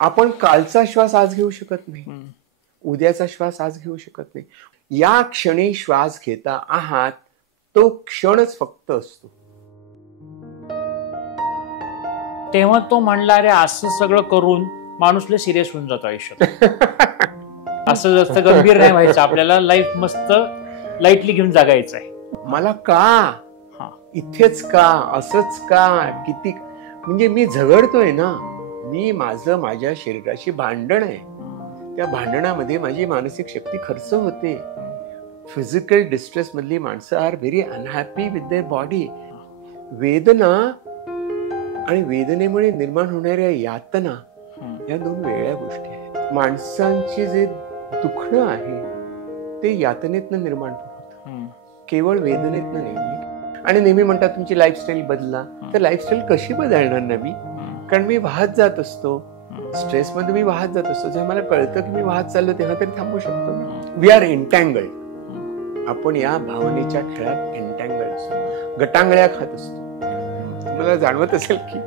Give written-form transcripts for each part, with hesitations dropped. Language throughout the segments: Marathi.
आपण कालचा श्वास आज घेऊ शकत नाही, उद्याचा श्वास आज घेऊ शकत नाही. या क्षणी श्वास घेता आहात तो क्षणच फक्त असतो. तेव्हा तो म्हणला अरे असं सगळं करून माणूस लय सिरियस होऊन जातो आयुष्यात. असं जास्त गंभीर नाही व्हायचं, आपल्याला लाईफ मस्त लाईटली घेऊन जगायचं आहे. मला का इथेच का असंच का किती म्हणजे मी झगडतोय ना, मी माझ्या शरीराशी भांडण आहे. त्या भांडणामध्ये माझी मानसिक शक्ती खर्च होते. फिजिकल डिस्ट्रेस मधली माणसं are very unhappy with their body. वेदना आणि वेदनेमुळे निर्माण होणाऱ्या यातना या दोन वेगळ्या गोष्टी आहेत. माणसांची जे दुखणं आहे ते यातनेतनं निर्माण होतं, केवळ वेदनेतनं नाही. आणि नेहमी म्हणतात तुमची लाईफस्टाईल बदला, तर लाईफस्टाईल कशी बदलणार ना मी? कारण मी वाहत जात असतो, स्ट्रेसमध्ये मी वाहत जात असतो. जेव्हा मला कळतं की मी वाहत चाललो तेव्हा तरी थांबू शकतो. We are entangled. आपण या भावनेच्या खेळात एन्टँगल्ड असतो, गटांगळ्या खात असतो. मला जाणवत असेल की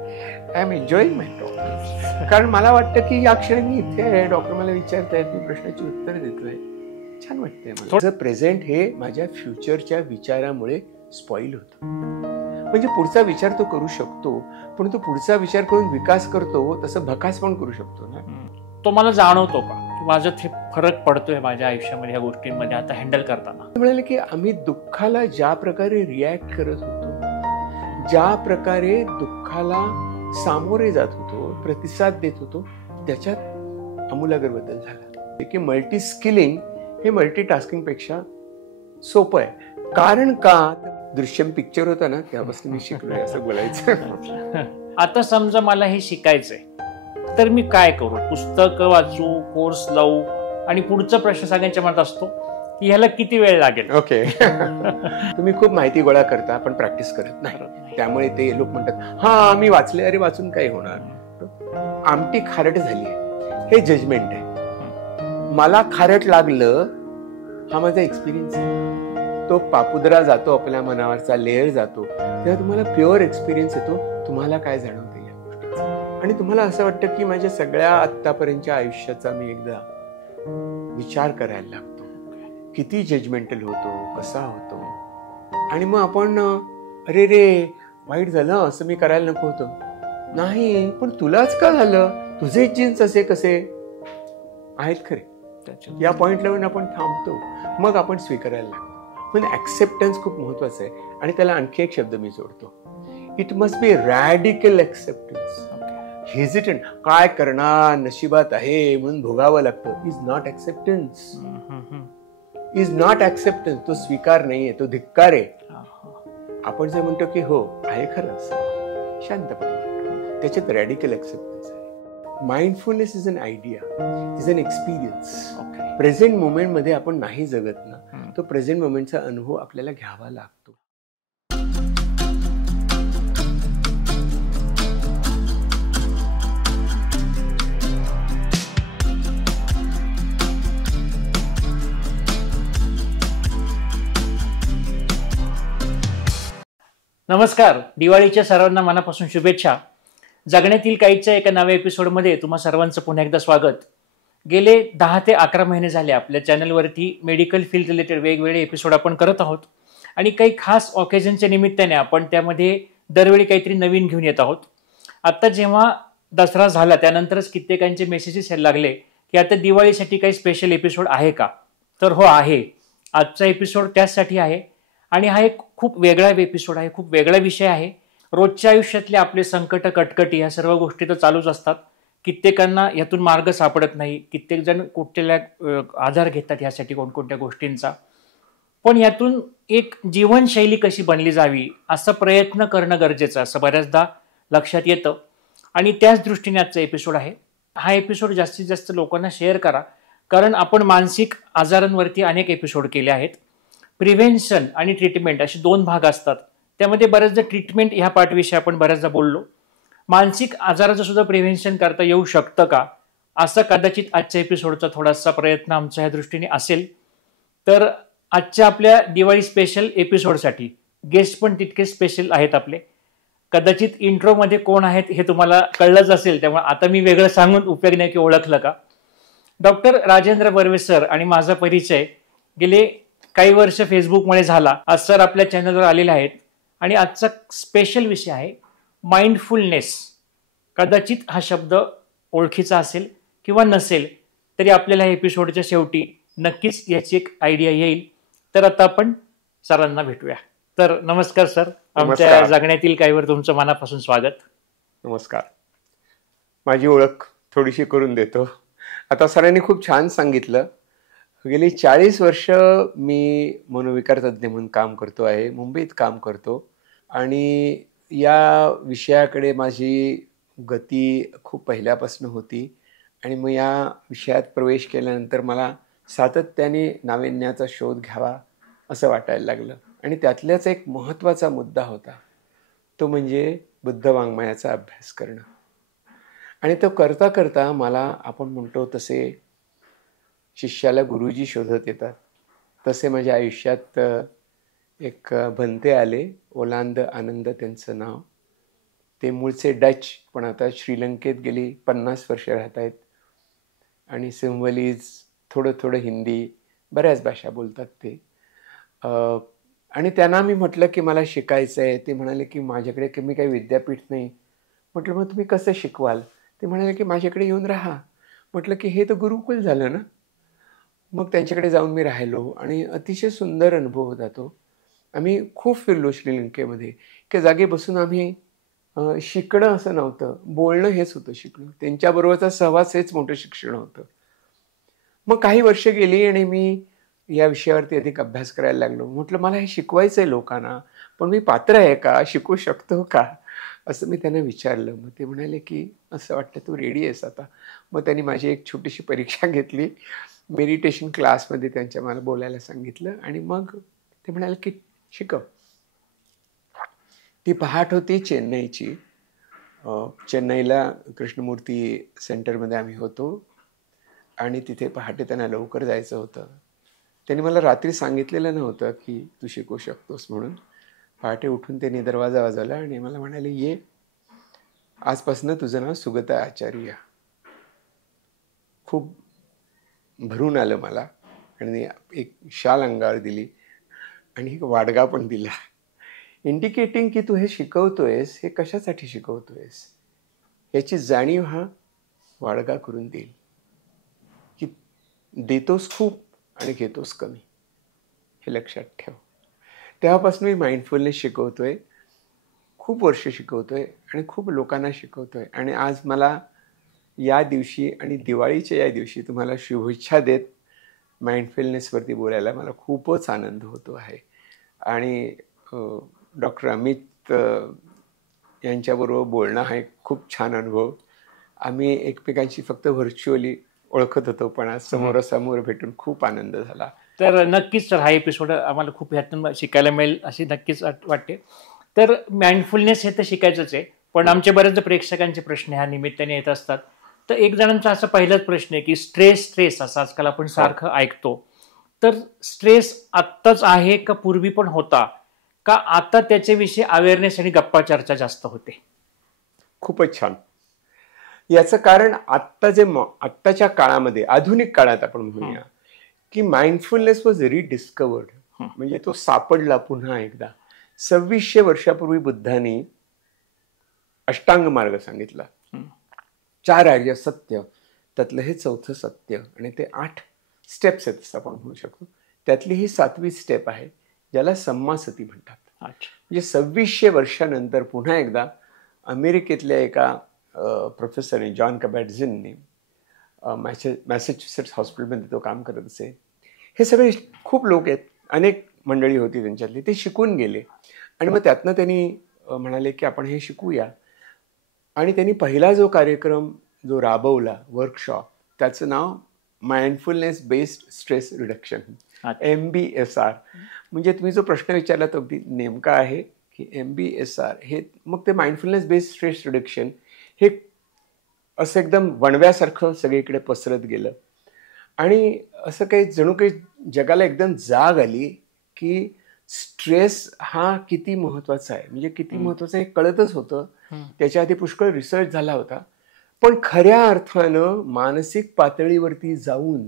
I am enjoying my talk, कारण मला वाटतं की या क्षणी मी इथे आहे, डॉक्टर मला विचारतायत, मी प्रश्नाची उत्तर देतोय, छान वाटतंय मला. माझं प्रेझेंट हे माझ्या फ्युचरच्या विचारामुळे स्पॉईल होतं. म्हणजे पुढचा विचार तो करू शकतो, पण तो पुढचा विचार करून विकास करतो तसं भकास पण करू शकतो ना. तो मला जाणवतो का की माझ्यात हे फरक पडतोय माझ्या आयुष्यामध्ये ह्या गोष्टींमध्ये आता हँडल करताना? म्हणाले की आम्ही दुःखाला ज्या प्रकारे रिॲक्ट करत होतो, ज्या प्रकारे दुःखाला सामोरे जात होतो, प्रतिसाद देत होतो, त्याच्यात आमूलाग्र बदल झाला. की मल्टी स्किलिंग हे मल्टीटास्किंग पेक्षा सोपं आहे. कारण का दृश्यम पिक्चर होता ना, त्यापासून मी शिकलोय असं बोलायचं. आता समजा मला हे शिकायचंय तर मी काय करू? पुस्तक वाचू, कोर्स लावू? आणि पुढचा प्रश्न सगळ्यांच्या मनात असतो की ह्याला किती वेळ लागेल? ओके. तुम्ही खूप माहिती गोळा करता पण प्रॅक्टिस करत नाही, त्यामुळे ते लोक म्हणतात हा मी वाचले, अरे वाचून काय होणार, आमटी खारट झाली, हे जजमेंट आहे. मला खारट लागलं हा माझा एक्सपिरियन्स आहे. तो पापुद्रा जातो, आपल्या मनावरचा लेअर जातो, तेव्हा तुम्हाला प्युअर एक्सपिरियन्स येतो. तुम्हाला काय जाणवतं या गोष्टीचा, आणि तुम्हाला असं वाटतं की माझ्या सगळ्या आत्तापर्यंतच्या आयुष्याचा मी एकदा विचार करायला लागतो, किती जजमेंटल होतो, कसा होतो. आणि मग आपण अरे रे वाईट झालं, असं मी करायला नको होतं. नाही, पण तुलाच का झालं, तुझे जीन्स असे कसे आहेत खरे. या पॉइंटला आपण थांबतो, मग आपण स्वीकारायला लागतो. पण ऍक्सेप्टन्स खूप महत्वाचं आहे, आणि त्याला आणखी एक शब्द मी जोडतो, it must be radical acceptance. Hesitant काय करणार, नशिबात आहे म्हणून भोगावं लागतं, is not acceptance. Is not acceptance. तो स्वीकार नाहीये, तो धिक्कार आहे. आपण जे म्हणतो की हो आहे खरंच, शांतपणे, त्याच्यात रॅडिकल ऍक्सेप्टन्स आहे. Mindfulness is an idea, is an experience. Present moment मध्ये आपण नाही जगत ना, तो प्रेझेंट मोमेंटचा अनुभव आपल्याला घ्यावा लागतो. नमस्कार, दिवाळीच्या सर्वांना मनापासून शुभेच्छा. जगण्यातील काहीच्या एका नव्या एपिसोडमध्ये तुम्हा सर्वांचं पुन्हा एकदा स्वागत. गेले 10 ते 11 महिने झाले आपल्या चॅनलवरती मेडिकल फील्ड रिलेटेड वेगवेगळे एपिसोड आपण करत आहोत, आणि काही खास ऑकेजनच्या निमित्ताने आपण त्यामध्ये दरवेळी काहीतरी नवीन घेऊन येत आहोत. आता जेव्हा दसरा झाला त्यानंतरच कित्येकांचे मेसेजेस यायला लागले की आता दिवाळीसाठी काही स्पेशल एपिसोड आहे का? तर हो आहे. आजचा एपिसोड त्याचसाठी आहे, आणि हा एक खूप वेगळा एपिसोड आहे, खूप वेगळा विषय आहे. रोजच्या आयुष्यातले आपले संकट, कटकटी ह्या सर्व गोष्टी तर चालूच असतात. कित्येकांना यातून मार्ग सापडत नाही, कित्येक जण कुठल्या आधार घेतात ह्यासाठी कोणकोणत्या गोष्टींचा. पण यातून एक जीवनशैली कशी बनली जावी असा प्रयत्न करणं गरजेचं असं बऱ्याचदा लक्षात येतं, आणि त्याच दृष्टीने आजचा एपिसोड आहे. हा एपिसोड जास्तीत जास्त लोकांना शेअर करा, कारण आपण मानसिक आजारांवरती अनेक एपिसोड केले आहेत. प्रिव्हेन्शन आणि ट्रीटमेंट असे 2 भाग असतात. त्यामध्ये बऱ्याचदा ट्रीटमेंट ह्या पार्टविषयी आपण बऱ्याचदा बोललो. मानसिक आजाराचं सुद्धा प्रिव्हेन्शन करता येऊ शकतं का, असा कदाचित आजच्या एपिसोडचा थोडासा प्रयत्न आमच्या ह्या दृष्टीने असेल. तर आजच्या आपल्या दिवाळी स्पेशल एपिसोडसाठी गेस्ट पण तितके स्पेशल आहेत आपले. कदाचित इंट्रोमध्ये कोण आहेत हे तुम्हाला कळलंच असेल, त्यामुळे आता मी वेगळं सांगून उपयोग नाही की ओळखलं का. डॉक्टर राजेंद्र बर्वे सर आणि माझा परिचय गेले काही वर्ष फेसबुकमुळे झाला. आज सर आपल्या चॅनलवर आलेले आहेत आणि आजचा स्पेशल विषय आहे माइंडफुलनेस. कदाचित हा शब्द ओळखीचा असेल किंवा नसेल तरी आपल्याला एपिसोडच्या शेवटी नक्कीच याची एक आयडिया येईल. तर आता आपण सरांना भेटूया. तर नमस्कार सर, आमच्या नमस्कार. जगण्यातील काहीवर तुमचं मनापासून स्वागत. नमस्कार. माझी ओळख थोडीशी करून देतो. आता सरांनी खूप छान सांगितलं. गेली 40 वर्ष मी मनोविकार तज्ज्ञ म्हणून काम करतो आहे, मुंबईत काम करतो आणि या विषयाकडे माझी गती खूप पहिल्यापासून होती आणि मग या विषयात प्रवेश केल्यानंतर मला सातत्याने नाविन्याचा शोध घ्यावा असं वाटायला लागलं आणि त्यातल्याच एक महत्त्वाचा मुद्दा होता, तो म्हणजे बुद्ध वाङ्मयाचा अभ्यास करणं. आणि तो करता करता मला आपण म्हणतो तसे शिष्याला गुरुजी शोधत येतात, तसे माझ्या आयुष्यात एक भंते आले. ओलांद आनंद त्यांचं नाव. ते मूळचे डच, पण आता श्रीलंकेत गेली 50 वर्ष राहत आहेत आणि सिंहलीज, थोडं थोडं हिंदी, बऱ्याच भाषा बोलतात ते. आणि त्यांना मी म्हटलं की मला शिकायचं आहे. ते म्हणाले की माझ्याकडे मी काही विद्यापीठ नाही. म्हटलं मग तुम्ही कसं शिकवाल? ते म्हणाले की माझ्याकडे येऊन राहा. म्हटलं की हे तर गुरुकुल झालं ना. मग त्यांच्याकडे जाऊन मी राहिलो आणि अतिशय सुंदर अनुभव होता तो. आम्ही खूप फिरलो श्रीलंकेमध्ये. की जागी बसून आम्ही शिकणं असं नव्हतं, बोलणं हेच होतं शिकणं. त्यांच्याबरोबरचा सहवास हेच मोठं शिक्षण होतं. मग काही वर्ष गेली आणि मी या विषयावरती अधिक अभ्यास करायला लागलो. म्हटलं मला हे शिकवायचं आहे लोकांना, पण मी पात्र आहे का, शिकू शकतो का, असं मी त्यांना विचारलं. मग ते म्हणाले की असं वाटतं तू रेडी आहेस आता. मग त्यांनी माझी एक छोटीशी परीक्षा घेतली. मेडिटेशन क्लासमध्ये त्यांच्या मला बोलायला सांगितलं आणि मग ते म्हणाले की शिकव. ती पहाट होती चेन्नईची. चेन्नईला कृष्णमूर्ती सेंटरमध्ये आम्ही होतो आणि तिथे पहाटे त्यांना लवकर जायचं होतं. त्यांनी मला रात्री सांगितलेलं नव्हतं की तू शिकू शकतोस म्हणून. पहाटे उठून त्यांनी दरवाजा वाजवला आणि मला म्हणाले ये, आजपासून तुझं नाव सुगता आचार्य. खूप भरून आलं मला आणि एक शाल अंगावर दिली आणि एक वाडगा पण दिला, इंडिकेटिंग की तू हे शिकवतोयस, हे कशासाठी शिकवतोयस याची जाणीव हा वाडगा करून देईल. की देतोस खूप आणि घेतोस कमी, हे लक्षात ठेव. तेव्हापासून मी माइंडफुलनेस शिकवतोय, खूप वर्ष शिकवतोय आणि खूप लोकांना शिकवतोय. आणि आज मला या दिवशी आणि दिवाळीच्या या दिवशी तुम्हाला शुभेच्छा देत माइंडफुलनेसवरती बोलायला मला खूपच आनंद होतो आहे. आणि डॉक्टर अमित यांच्याबरोबर बोलणं हा एक खूप छान अनुभव. आम्ही एकमेकांची फक्त व्हर्च्युअली ओळखत होतो, पण आज समोरासमोर भेटून खूप आनंद झाला. तर नक्कीच सर हा एपिसोड आम्हाला खूप ह्यातून शिकायला मिळेल अशी नक्कीच वाटते. तर माइंडफुलनेस हे तर शिकायचंच आहे, पण आमच्या बऱ्याच प्रेक्षकांचे प्रश्न ह्या निमित्ताने येत असतात. तर एक जणांचा असा पहिलाच प्रश्न आहे की स्ट्रेस असं आजकाल आपण सारखं ऐकतो. तर स्ट्रेस आत्ताच आहे का पूर्वी पण होता, का आता त्याच्याविषयी अवेअरनेस आणि गप्पा चर्चा जास्त होते? खूपच छान. याचं कारण आत्ताच्या काळामध्ये, आधुनिक काळात आपण म्हणूया की माइंडफुलनेस वॉज रिडिस्कवर्ड. म्हणजे तो सापडला पुन्हा एकदा. 2600 वर्षापूर्वी बुद्धांनी अष्टांग मार्ग सांगितला. 4 आर्य सत्य, त्यातलं हे 4थं सत्य आणि ते 8 स्टेप्स आहेत असं आपण म्हणू शकतो. त्यातली ही 7वी स्टेप आहे ज्याला सम्मासती म्हणतात. म्हणजे 2600 वर्षानंतर पुन्हा एकदा अमेरिकेतल्या एका प्रोफेसरने, जॉन कबॅटझिनने, मॅसेच्युसेट्स हॉस्पिटलमध्ये तो काम करत असे. हे सगळे खूप लोक आहेत, अनेक मंडळी होती त्यांच्यातली. ते शिकून गेले आणि मग त्यातनं त्यांनी म्हणाले की आपण हे शिकूया. आणि त्यांनी पहिला जो कार्यक्रम जो राबवला, वर्कशॉप, त्याचं नाव mindfulness based stress reduction, MBSR. म्हणजे तुम्ही जो प्रश्न विचारला तो अगदी नेमका आहे की MBSR हे, मग ते माइंडफुलनेस बेस्ड स्ट्रेस रिडक्शन हे असं एकदम वणव्यासारखं सगळीकडे पसरत गेलं आणि असं काही जणू काही जगाला एकदम जाग आली की स्ट्रेस हा किती महत्वाचा आहे, म्हणजे किती महत्वाचं हे कळतच होतं. त्याच्या आधी पुष्कळ रिसर्च झाला होता. पण खऱ्या अर्थानं मानसिक पातळीवरती जाऊन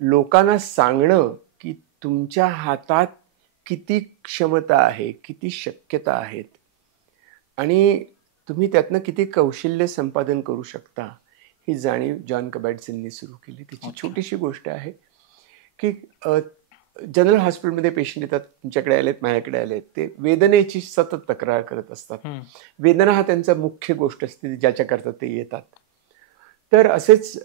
लोकांना सांगणं की तुमच्या हातात किती क्षमता आहे, किती शक्यता आहेत आणि तुम्ही त्यातनं किती कौशल्य संपादन करू शकता, ही जाणीव जॉन कबॅट्सननी सुरू केली. त्याची छोटीशी गोष्ट आहे की जनरल हॉस्पिटलमध्ये पेशंट येतात, तुमच्याकडे आलेत, माझ्याकडे आलेत, ते वेदनेची सतत तक्रार करत असतात. वेदना हा त्यांचा मुख्य गोष्ट असते ज्याच्याकरता ते येतात. तर असेच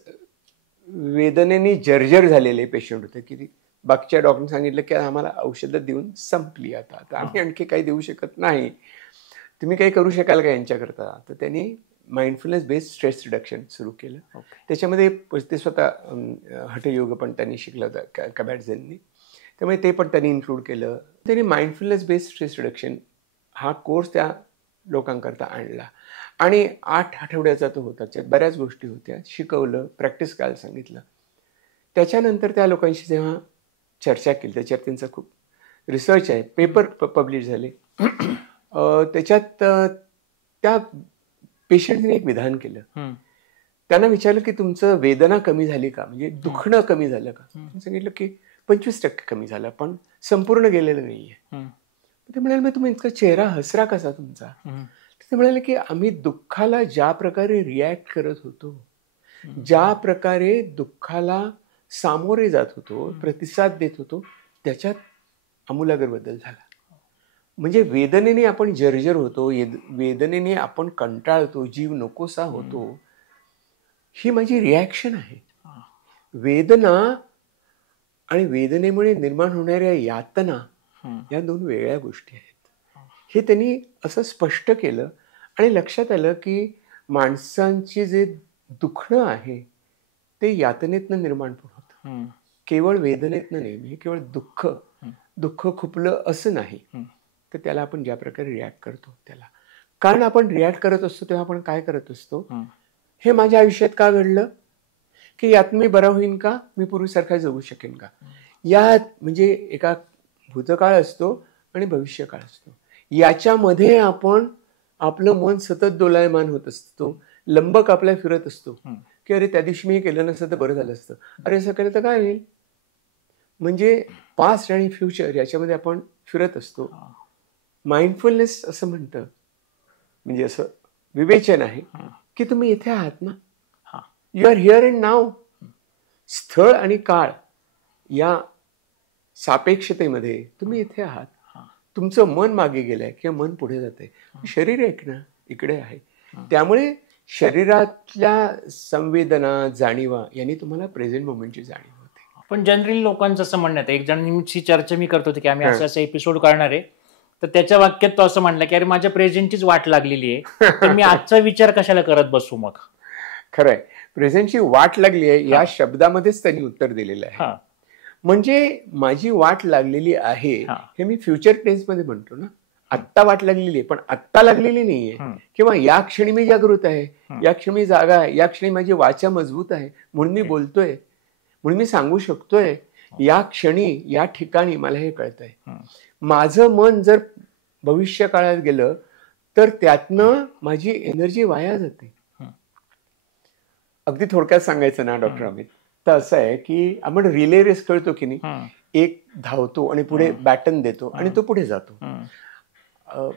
वेदनेने जर्जर झालेले पेशंट होते की बाकीच्या डॉक्टरने सांगितलं की आम्हाला औषधं देऊन संपली, आता आम्ही आणखी काही देऊ शकत नाही, तुम्ही काही करू शकाल का यांच्याकरता. तर त्यांनी माइंडफुलनेस बेस्ड स्ट्रेस रिडक्शन सुरू केलं. त्याच्यामध्ये ते स्वतः हठयोग पण त्यांनी शिकलं होतं कबॅट्सननी, त्यामुळे ते पण त्यांनी इन्क्लूड केलं. त्यांनी माइंडफुलनेस बेस्ड स्ट्रेस रिडक्शन हा कोर्स त्या लोकांकरता आणला आणि 8 आठवड्याचा तो होता. त्यात बऱ्याच गोष्टी होत्या, शिकवलं, प्रॅक्टिस करायला सांगितलं. त्याच्यानंतर त्या लोकांशी जेव्हा चर्चा केली, त्याच्यात त्यांचा खूप रिसर्च आहे, पेपर पब्लिश झाले. त्याच्यात त्या पेशंटने एक विधान केलं. त्यांना विचारलं की तुमचं वेदना कमी झाली का, म्हणजे दुखणं कमी झालं का. सांगितलं की 25% कमी झालं, पण संपूर्ण गेलेलं नाहीये. ते म्हणाले मग तुम्ही इतका चेहरा हसरा कसा तुमचा. ते म्हणाले की आम्ही दुःखाला ज्या प्रकारे रिॲक्ट करत होतो, ज्या प्रकारे दुःखाला सामोरे जात होतो, प्रतिसाद देत होतो, त्याच्यात आमूलाग्र बदल झाला. म्हणजे वेदनेने आपण जर्जर होतो, वेदनेने आपण कंटाळतो, जीव नकोसा होतो, ही माझी रिॲक्शन आहे. वेदना आणि वेदनेमुळे निर्माण होणाऱ्या यातना या 2 वेगळ्या गोष्टी आहेत. हे त्यांनी असं स्पष्ट केलं आणि लक्षात आलं की माणसांची जे दुखणं आहे ते यातनेतनं निर्माण पण होतं, केवळ वेदनेतनं नाही. म्हणजे केवळ दुःख खुपलं असं नाही. तर त्याला आपण ज्या प्रकारे रिॲक्ट करतो त्याला, कारण आपण रिॲक्ट करत असतो तेव्हा आपण काय करत असतो, हे माझ्या आयुष्यात का घडलं, की यात मी बरा होईन का, मी पूर्वीसारखा जगू शकेन का. यात म्हणजे एका भूतकाळ असतो आणि भविष्यकाळ असतो, याच्यामध्ये आपण आपलं मन सतत दोलायमान होत असतो, लंबक आपल्या फिरत असतो की अरे त्या दिवशी मी हे केलं नसतं तर बरं झालं असतं, अरे असं केलं तर काय होईल. म्हणजे पास्ट आणि फ्युचर याच्यामध्ये आपण फिरत असतो. माइंडफुलनेस असं म्हणतं, म्हणजे असं विवेचन आहे की तुम्ही इथे आहात ना, you are here and now. स्थळ आणि काळ या सापेक्षतेमध्ये तुम्ही इथे आहात. तुमचं मन मागे गेलंय किंवा मन पुढे जातंय, शरीर एक ना इकडे आहे. त्यामुळे शरीरातल्या संवेदना, जाणीवा यांनी तुम्हाला प्रेझेंट मोमेंटची जाणीव होते. पण जनरली लोकांचं असं म्हणणं आहे, एक जणांची चर्चा मी करत होते की आम्ही असं एपिसोड करणार आहे, तर त्याच्या वाक्यात तो असं म्हणला की अरे माझ्या प्रेझेंटचीच वाट लागलेली आहे, तर मी आजचा विचार कशाला करत बसू. मग खरंय, प्रेझेंटची वाट लागली आहे या शब्दामध्येच त्यांनी उत्तर दिलेलं आहे. म्हणजे माझी वाट लागलेली आहे हे मी फ्युचर टेन्स मध्ये म्हणतो ना. आत्ता वाट लागलेली आहे पण आत्ता लागलेली नाहीये, किंवा या क्षणी मी जागृत आहे, या क्षणी मी जागा आहे, या क्षणी माझी वाचा मजबूत आहे म्हणून मी बोलतोय, म्हणून मी सांगू शकतोय, या क्षणी या ठिकाणी मला हे कळतंय. माझं मन जर भविष्य काळात गेलं तर त्यातनं माझी एनर्जी वाया जाते. अगदी थोडक्यात सांगायचं ना डॉक्टर अमित, तर असं आहे की आपण रिले रेस खेळतो की नाही, एक धावतो आणि पुढे बॅटन देतो आणि तो पुढे जातो.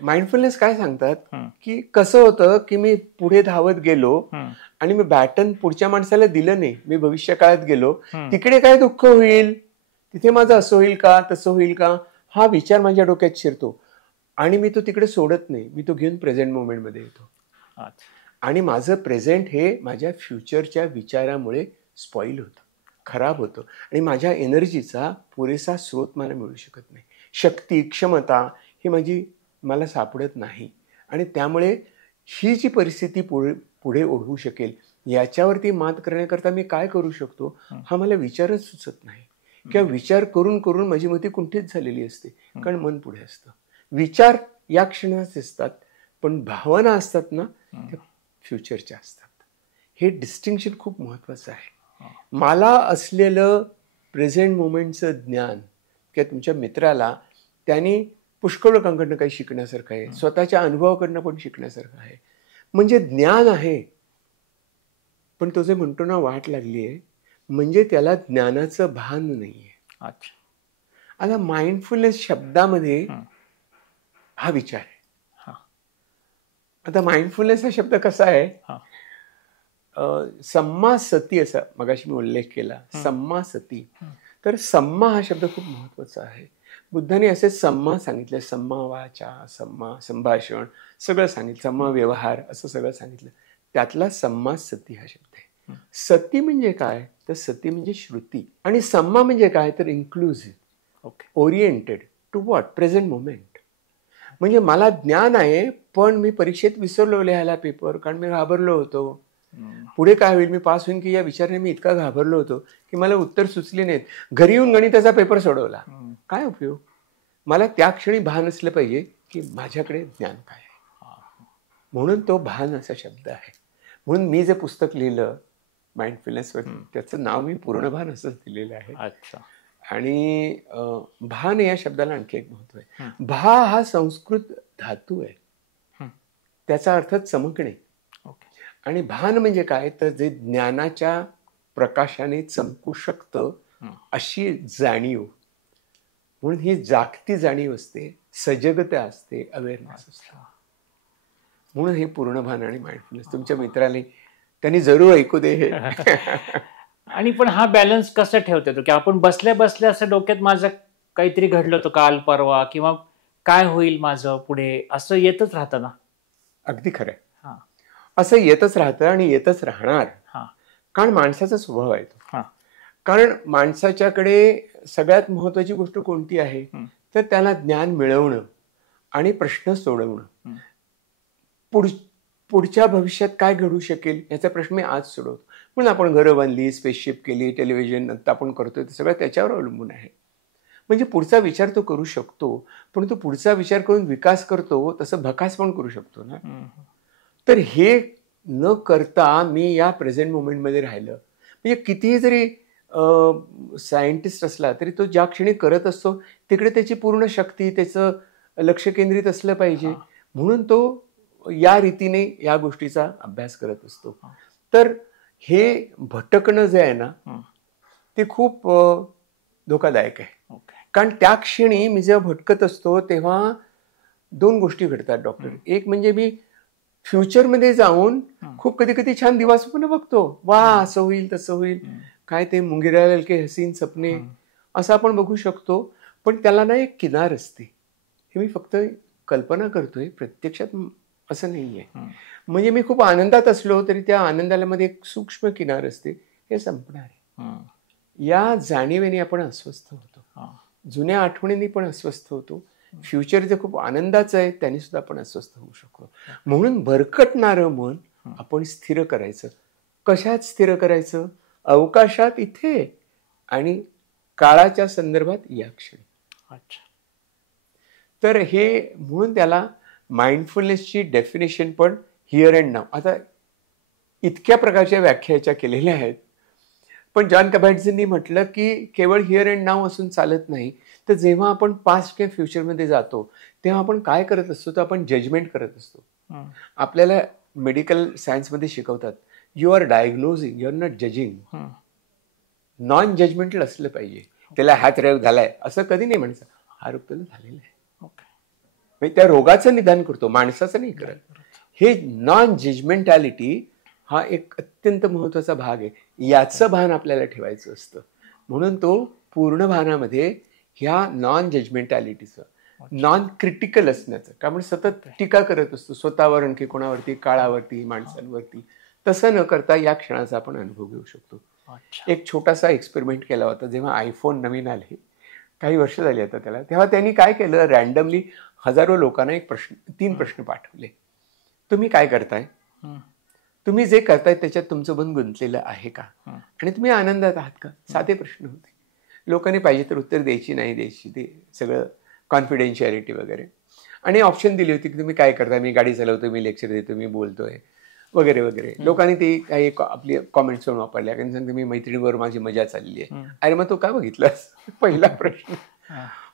माइंडफुलनेस काय सांगतात की कसं होतं की मी पुढे धावत गेलो आणि मी बॅटन पुढच्या माणसाला दिलं नाही, मी भविष्य काळात गेलो, तिकडे काय दुःख होईल, तिथे माझं असं होईल का, तसं होईल का, हा विचार माझ्या डोक्यात शिरतो आणि मी तो तिकडे सोडत नाही, मी तो घेऊन प्रेझेंट मोमेंट मध्ये येतो. आणि माझं प्रेझेंट हे माझ्या फ्युचरच्या विचारामुळे स्पॉईल होतं, खराब होतं आणि माझ्या एनर्जीचा पुरेसा स्रोत मला मिळू शकत नाही. शक्ती, क्षमता ही मला सापडत नाही आणि त्यामुळे ही जी परिस्थिती पुढे ओढवू शकेल याच्यावरती मात करण्याकरता मी काय करू शकतो हा मला विचारच सुचत नाही. किंवा विचार करून करून माझी मती कुंठित झालेली असते, कारण मन पुढे असतं. विचार या क्षणात असतात पण भावना असतात ना त्या फ्युचरच्या असतात. हे डिस्टिंक्शन खूप महत्वाचं आहे. मला असलेलं प्रेझेंट मोमेंटचं ज्ञान किंवा तुमच्या मित्राला त्यांनी पुष्कळ लोकांकडनं काही शिकण्यासारखं आहे, स्वतःच्या अनुभवाकडनं पण शिकण्यासारखं आहे. म्हणजे ज्ञान आहे, पण तो जे म्हणतो ना वाट लागली आहे, म्हणजे त्याला ज्ञानाचं भान नाहीये. अच्छा. आता माइंडफुलनेस शब्दामध्ये हा विचार आहे. हा. आता माइंडफुलनेस हा शब्द कसा आहे, हा. सम्मा सती असा मगाशी मी उल्लेख केला, सम्मा सती. तर सम्मा हा शब्द खूप महत्वाचा आहे. बुद्धाने असे सम्मा सांगितले, सम्मा वाचा, सम्मा संभाषण, सगळं सांगितलं, सम्मा व्यवहार असं सगळं सांगितलं. त्यातला सम्मा सती हा शब्द आहे. सती म्हणजे काय, तर सती म्हणजे श्रुती, आणि सम्मा म्हणजे काय, तर inclusive, oriented to what, present moment. म्हणजे मला ज्ञान आहे, पण मी परीक्षेत विसरलो लिहायला पेपर, कारण मी घाबरलो होतो. पुढे काय होईल, मी पास होईन की या विचाराने मी इतका घाबरलो होतो की मला उत्तर सुचले नाहीत. घरी येऊन गणिताचा पेपर सोडवला, काय उपयोग. मला त्या क्षणी भान असलं पाहिजे की माझ्याकडे ज्ञान काय आहे. म्हणून तो भान असा शब्द आहे. म्हणून मी जे पुस्तक लिहिलं माइंडफुलनेसवर, त्याचं नाव मी पूर्ण भान असंच दिलेलं आहे. अच्छा. आणि भान या शब्दाला आणखी एक महत्व आहे. भा हा संस्कृत धातू आहे, त्याचा अर्थ चमकणे. आणि भान म्हणजे काय, तर जे ज्ञानाच्या प्रकाशाने चमकू शकतं अशी जाणीव. म्हणून ही जागती जाणीव असते, सजगता असते, अवेअरनेस असते. म्हणून हे पूर्ण भान आणि माइंडफुलनेस तुमच्या मित्राने त्यांनी जरूर ऐकू दे हे. आणि पण हा बॅलन्स कसं ठेवता येतो, की आपण बसल्या बसल्या असं डोक्यात माझं काहीतरी घडलं होतं काल परवा, किंवा काय होईल माझं पुढे, असं येतच राहतं ना. अगदी खरं आहे. असं येतच राहतं आणि येतच राहणार. कारण माणसाचा स्वभाव आहे तो. कारण माणसाच्याकडे सगळ्यात महत्वाची गोष्ट कोणती आहे, तर त्याला ज्ञान मिळवणं आणि प्रश्न सोडवणं. पुढच्या भविष्यात काय घडू शकेल याचा प्रश्न मी आज सोडवतो. म्हणून आपण घरं बांधली, स्पेसशिप केली, टेलिव्हिजन आता आपण करतोय, ते सगळं त्याच्यावर अवलंबून आहे. म्हणजे पुढचा विचार तो करू शकतो, पण तो पुढचा विचार करून विकास करतो, तसं भकास पण करू शकतो ना. तर हे न करता मी या प्रेझेंट मोमेंटमध्ये राहिलं, म्हणजे कितीही जरी सायंटिस्ट असला तरी तो ज्या क्षणी करत असतो तिकडे त्याची पूर्ण शक्ती, त्याचं लक्ष केंद्रित असलं पाहिजे. म्हणून तो या रीतीने या गोष्टीचा अभ्यास करत असतो. तर हे भटकणं जे आहे ना, ते खूप धोकादायक आहे. कारण त्या क्षणी मी जेव्हा भटकत असतो तेव्हा दोन गोष्टी घडतात डॉक्टर. एक म्हणजे मी फ्युचरमध्ये जाऊन खूप कधी कधी छान दिवास्वप्न बघतो, वा असं होईल तसं होईल, काय ते मुंगिरालाल के हसीन सपने असं आपण बघू शकतो. पण त्याला ना एक किनार असते, हे मी फक्त कल्पना करतोय, प्रत्यक्षात असं नाहीये. म्हणजे मी खूप आनंदात असलो तरी त्या आनंदाला मध्ये एक सूक्ष्म किनार असते, हे संपणार आहे. या जाणीवेने आपण अस्वस्थ होतो, जुन्या आठवणींनी पण अस्वस्थ होतो, फ्युचर जे खूप आनंदाचं आहे त्यांनी सुद्धा आपण अस्वस्थ होऊ शकतो. म्हणून भरकटणारं मन आपण स्थिर करायचं. कशात स्थिर करायचं? अवकाशात इथे आणि काळाच्या संदर्भात या क्षणी. अच्छा. तर हे म्हणून त्याला माइंडफुलनेसची डेफिनेशन पण हिअर अँड नाव. आता इतक्या प्रकारच्या व्याख्याच्या केलेल्या आहेत, पण जॉन कबॅट्झनी म्हटलं की केवळ हिअर अँड नाव असून चालत नाही. तर जेव्हा आपण पास्ट किंवा फ्युचरमध्ये जातो तेव्हा आपण काय करत असतो, तर आपण जजमेंट करत असतो. आपल्याला मेडिकल सायन्समध्ये शिकवतात, you are diagnosing, you are not judging. Non judgemental असलं पाहिजे. त्याला हात रेव झालाय असं कधी नाही म्हणायचं, हा रोग त्याला झालेला आहे. म्हणजे त्या रोगाचं निदान करतो, माणसाचं नाही करत. हे नॉन जजमेंटॅलिटी हा एक अत्यंत महत्वाचा भाग आहे. याचं भान आपल्याला ठेवायचं असतं. म्हणून तो पूर्ण भानामध्ये ह्या नॉन जजमेंटॅलिटीचं, नॉन क्रिटिकल असण्याचं, कारण सतत टीका करत असतो स्वतःवर, आणखी कोणावरती, काळावरती, माणसांवरती. तसं न करता या क्षणाचा आपण अनुभव घेऊ शकतो. एक छोटासा एक्सपेरिमेंट केला होता जेव्हा आयफोन नवीन आले, काही वर्ष झाली आता त्याला. तेव्हा त्यांनी काय केलं, रॅन्डमली हजारो लोकांना 3 प्रश्न पाठवले. तुम्ही काय करताय, तुम्ही जे करताय त्याच्यात तुमचं मन गुंतलेलं आहे का, आणि तुम्ही आनंदात आहात का. साधे प्रश्न होते. लोकांनी पाहिजे तर उत्तर द्यायची नाही द्यायची, ते सगळं कॉन्फिडेन्शियलिटी वगैरे. आणि ऑप्शन दिली होती की तुम्ही काय करताय, मी गाडी चालवतो, मी लेक्चर देतो, मी बोलतोय वगैरे वगैरे. लोकांनी ती काही आपली कॉमेंट्स पण वापरल्या, कारण सांगते मी मैत्रिणीवर माझी मजा चालली आहे. अरे मग तो का बघितलास, पहिला प्रश्न.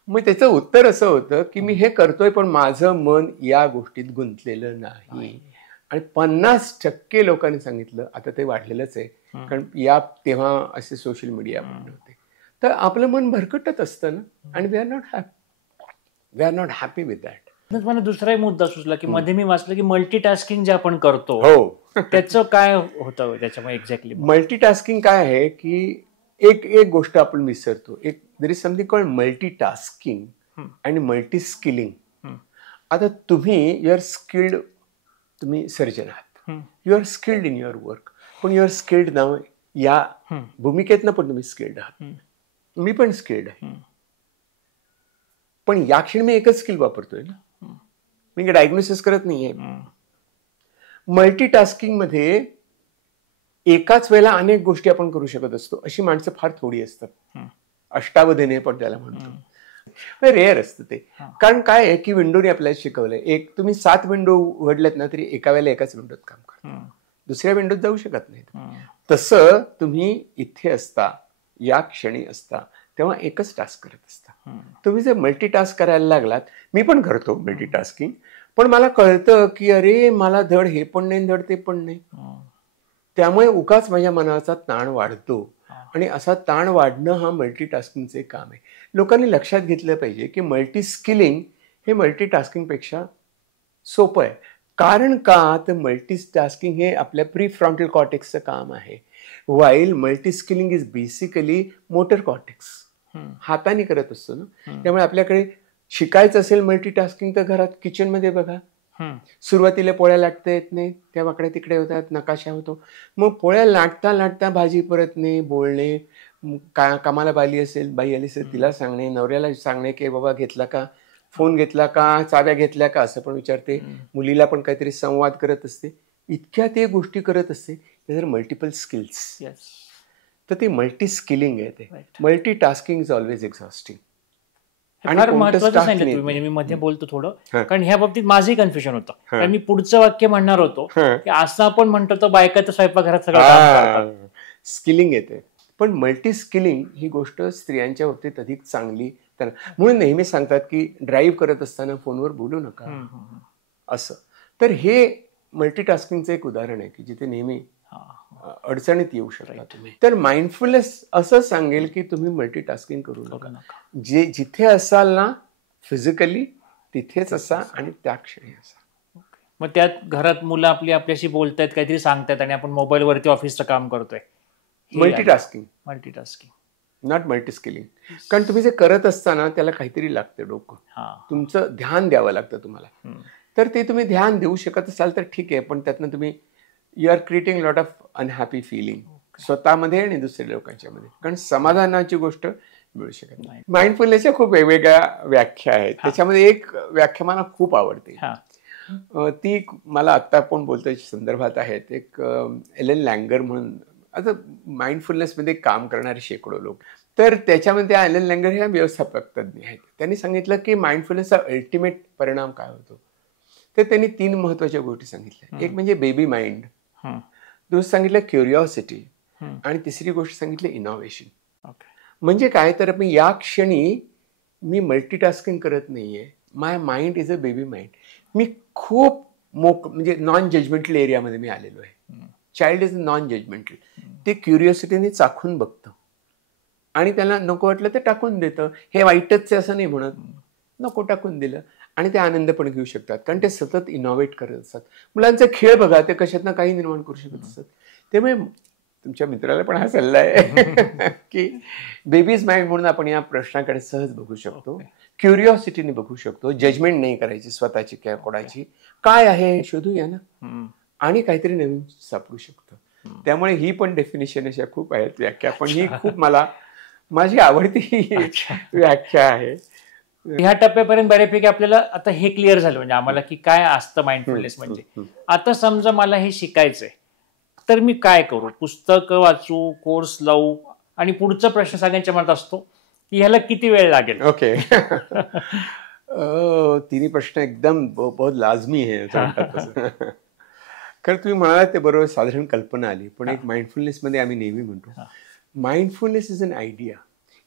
मग त्याचं उत्तर असं होतं की मी हे करतोय पण माझं मन या गोष्टीत गुंतलेलं नाही. आणि 50% लोकांनी सांगितलं, आता ते वाढलेलंच आहे कारण तेव्हा असे सोशल मीडिया पण नव्हते, तर आपलं मन भरकटत असतं ना आणि we are not happy with that. मला दुसराही मुद्दा सुचला की मध्ये मी वाचलं की मल्टीटास्किंग जे आपण करतो त्याचं काय होतं त्याच्यामुळे एक्झॅक्टली. मल्टीटास्किंग काय आहे की एक गोष्ट आपण विसरतो. There is something called multitasking आणि मल्टी स्किलिंग. आता तुम्ही यू आर स्किल्ड, तुम्ही सर्जन आहात, you are skilled in your work, पण यू आर स्किल्ड नाव या भूमिकेतनं पण तुम्ही स्किल्ड आहात. मी पण स्किल्ड आहे, पण या क्षणी मी एकच स्किल वापरतोय ना, मी डायग्नोसिस करत नाहीये. मल्टीटास्किंग मध्ये एकाच वेळेला अनेक गोष्टी आपण करू शकत असतो अशी माणसं फार थोडी असतात. अष्टावधाने पण त्याला म्हणतो, रेअर असतं ते. कारण काय आहे की विंडोने आपल्याला शिकवलंय, तुम्ही 7 विंडो उघडल्यात ना तरी एका वेळेला एकाच विंडोत काम करता, दुसऱ्या विंडोत जाऊ शकत नाही. तसं तुम्ही इथे असता, या क्षणी असता, तेव्हा एकच टास्क करत असता. तुम्ही जर मल्टीटास्क करायला लागलात, मी पण करतो मल्टीटास्किंग, पण मला कळतं की अरे मला धड हे पण नाही धड ते पण नाही, त्यामुळे उगाच माझ्या मनाचा ताण वाढतो. आणि असा ताण वाढणं हा मल्टीटास्किंगचे काम आहे. लोकांनी लक्षात घेतलं पाहिजे की मल्टी स्किलिंग हे मल्टीटास्किंगपेक्षा सोपं आहे. कारण का, तर मल्टीटास्किंग हे आपल्या प्री फ्रंटल कॉर्टेक्सचं काम आहे, while multi skilling is basically motor cortex, हाताने करत असतो ना. त्यामुळे आपल्याकडे शिकायचं असेल मल्टीटास्किंग तर घरात किचनमध्ये बघा, सुरुवातीला पोळ्या लाटता येत नाही, त्या वाकड्या तिकडे होतात, नकाशा होतो, मग पोळ्या लाटता लाटता भाजी परतणे, बोलणे, कामाला बाई आली असेल तिला सांगणे, नवऱ्याला सांगणे की बाबा घेतला का, फोन घेतला का, चाव्या घेतल्या का, असं पण विचारते, मुलीला पण काहीतरी संवाद करत असते, इतक्या ते गोष्टी करत असते. जर मल्टिपल स्किल्स, तर ते मल्टी स्किलिंग आहे. ते मल्टीटास्किंग इज ऑलवेज एक्झॉस्टिंग. फार महत्वाचं सांगितलं तुम्ही, म्हणजे मी मध्ये बोलतो थोडं, कारण ह्या बाबतीत माझंही कन्फ्युजन होतं. कारण मी पुढचं वाक्य म्हणणार होतो की असं आपण म्हणतो तर बायका तर स्वयंपाकघरात सगळं काम करतात, स्किलिंग येते. पण मल्टी स्किलिंग ही गोष्ट स्त्रियांच्या बाबतीत अधिक चांगली, म्हणून नेहमी सांगतात की ड्राईव्ह करत असताना फोनवर बोलू नका असं. तर हे मल्टीटास्किंगचं एक उदाहरण आहे की जिथे नेहमी अडचणीत येऊ शकता तुम्ही. तर माइंडफुलनेस असं सांगेल की तुम्ही मल्टीटास्किंग करू नका. जिथे असाल ना फिजिकली तिथेच असा आणि त्या क्षणी असा. मग त्यात घरात मुलं आपल्याशी बोलतायत, काहीतरी सांगतायत आणि आपण मोबाईलवरती ऑफिसचं काम करतोय. Multitasking not multi skilling. कारण तुम्ही जे करत असताना त्याला काहीतरी लागतं, डोकं, तुमचं ध्यान द्यावं लागतं तुम्हाला. तर ते तुम्ही ध्यान देऊ शकत असाल तर ठीक आहे, पण त्यातनं तुम्ही you are creating lot of unhappy feeling स्वतःमध्ये आणि दुसऱ्या लोकांच्या मध्ये, कारण समाधानाची गोष्ट मिळू शकत नाही. माइंडफुलनेसच्या खूप वेगवेगळ्या व्याख्या आहेत. त्याच्यामध्ये एक व्याख्या मला खूप आवडते, ती मला आत्ता आपण बोलतोय संदर्भात आहेत. एक एलन लँगर म्हणून, आता माइंडफुलनेसमध्ये काम करणारे शेकडो लोक, तर त्याच्यामध्ये एलन लँगर ह्या व्यवस्थापक तज्ज्ञ आहेत. त्यांनी सांगितलं की माइंडफुलनेसचा अल्टिमेट परिणाम काय होतो, तर त्यांनी 3 महत्वाच्या गोष्टी सांगितल्या. एक म्हणजे बेबी माइंड, दुसरं सांगितलं क्युरिओसिटी, आणि तिसरी गोष्ट सांगितली इनोव्हेशन. म्हणजे काय, तर आपण या क्षणी मी मल्टीटास्किंग करत नाहीये, my mind is a baby mind. मी खूप म्हणजे नॉन जजमेंटल एरियामध्ये मी आलेलो आहे. Child is non judgemental. ते क्युरिओसिटीने चाखून बघतं आणि त्याला नको वाटलं तर टाकून देतं. हे वाईटच आहे असं नाही म्हणत, नको टाकून दिलं आणि ते आनंद पण घेऊ शकतात, कारण ते सतत इनोव्हेट करत असतात. मुलांचा खेळ बघा, ते कशातनं काही निर्माण करू शकत असतात. त्यामुळे तुमच्या मित्राला पण हा सल्ला आहे की बेबीज माइंड म्हणून आपण या प्रश्नाकडे सहज बघू शकतो, क्युरिओसिटीने बघू शकतो, जजमेंट नाही करायची स्वतःची किंवा कोणाची, काय आहे शोधूया ना, आणि काहीतरी नवीन सापडू शकतं. त्यामुळे ही पण डेफिनेशन अशा खूप आहेत व्याख्या, पण ही खूप मला माझी आवडती व्याख्या आहे. ह्या टप्प्यापर्यंत बऱ्यापैकी आपल्याला आता हे क्लिअर झालं, म्हणजे आम्हाला की काय असतं माइंडफुलनेस म्हणजे. आता समजा मला हे शिकायचंय तर मी काय करू, पुस्तकं वाचू, कोर्स लावू, आणि पुढचा प्रश्न सगळ्यांच्या मनात असतो की ह्याला किती वेळ लागेल. ओके, तिन्ही प्रश्न एकदम बहुत लाजमी आहे. कारण तुम्ही म्हणालात ते बरोबर, साधारण कल्पना आली. पण एक माइंडफुलनेस मध्ये आम्ही नेहमी म्हणतो mindfulness is an idea,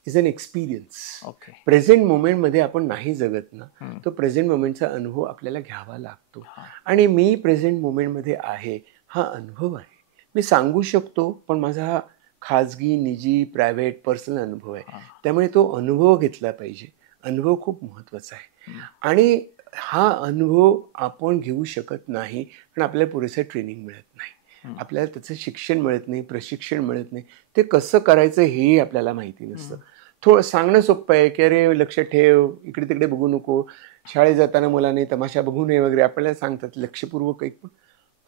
is an experience. Okay. Present मोमेंटमध्ये आपण नाही जगत ना, तो प्रेझेंट मोमेंटचा अनुभव आपल्याला घ्यावा लागतो. आणि मी प्रेझेंट मोमेंटमध्ये आहे हा अनुभव आहे. मी सांगू शकतो, पण माझा हा खाजगी, निजी, प्रायव्हेट, पर्सनल अनुभव आहे. त्यामुळे तो अनुभव घेतला पाहिजे. अनुभव खूप महत्त्वाचा आहे. आणि हा अनुभव आपण घेऊ शकत नाही कारण आपल्याला पुरेसं ट्रेनिंग मिळत नाही. आपल्याला त्याचं शिक्षण मिळत नाही, प्रशिक्षण मिळत नाही. ते कसं करायचं हेही आपल्याला माहिती नसतं. थोडं सांगणं सोपं आहे की अरे लक्ष ठेव, इकडे तिकडे बघू नको, शाळेत जाताना मुलांनी तमाशा बघू नये वगैरे आपल्याला सांगतात लक्षपूर्वक एक. पण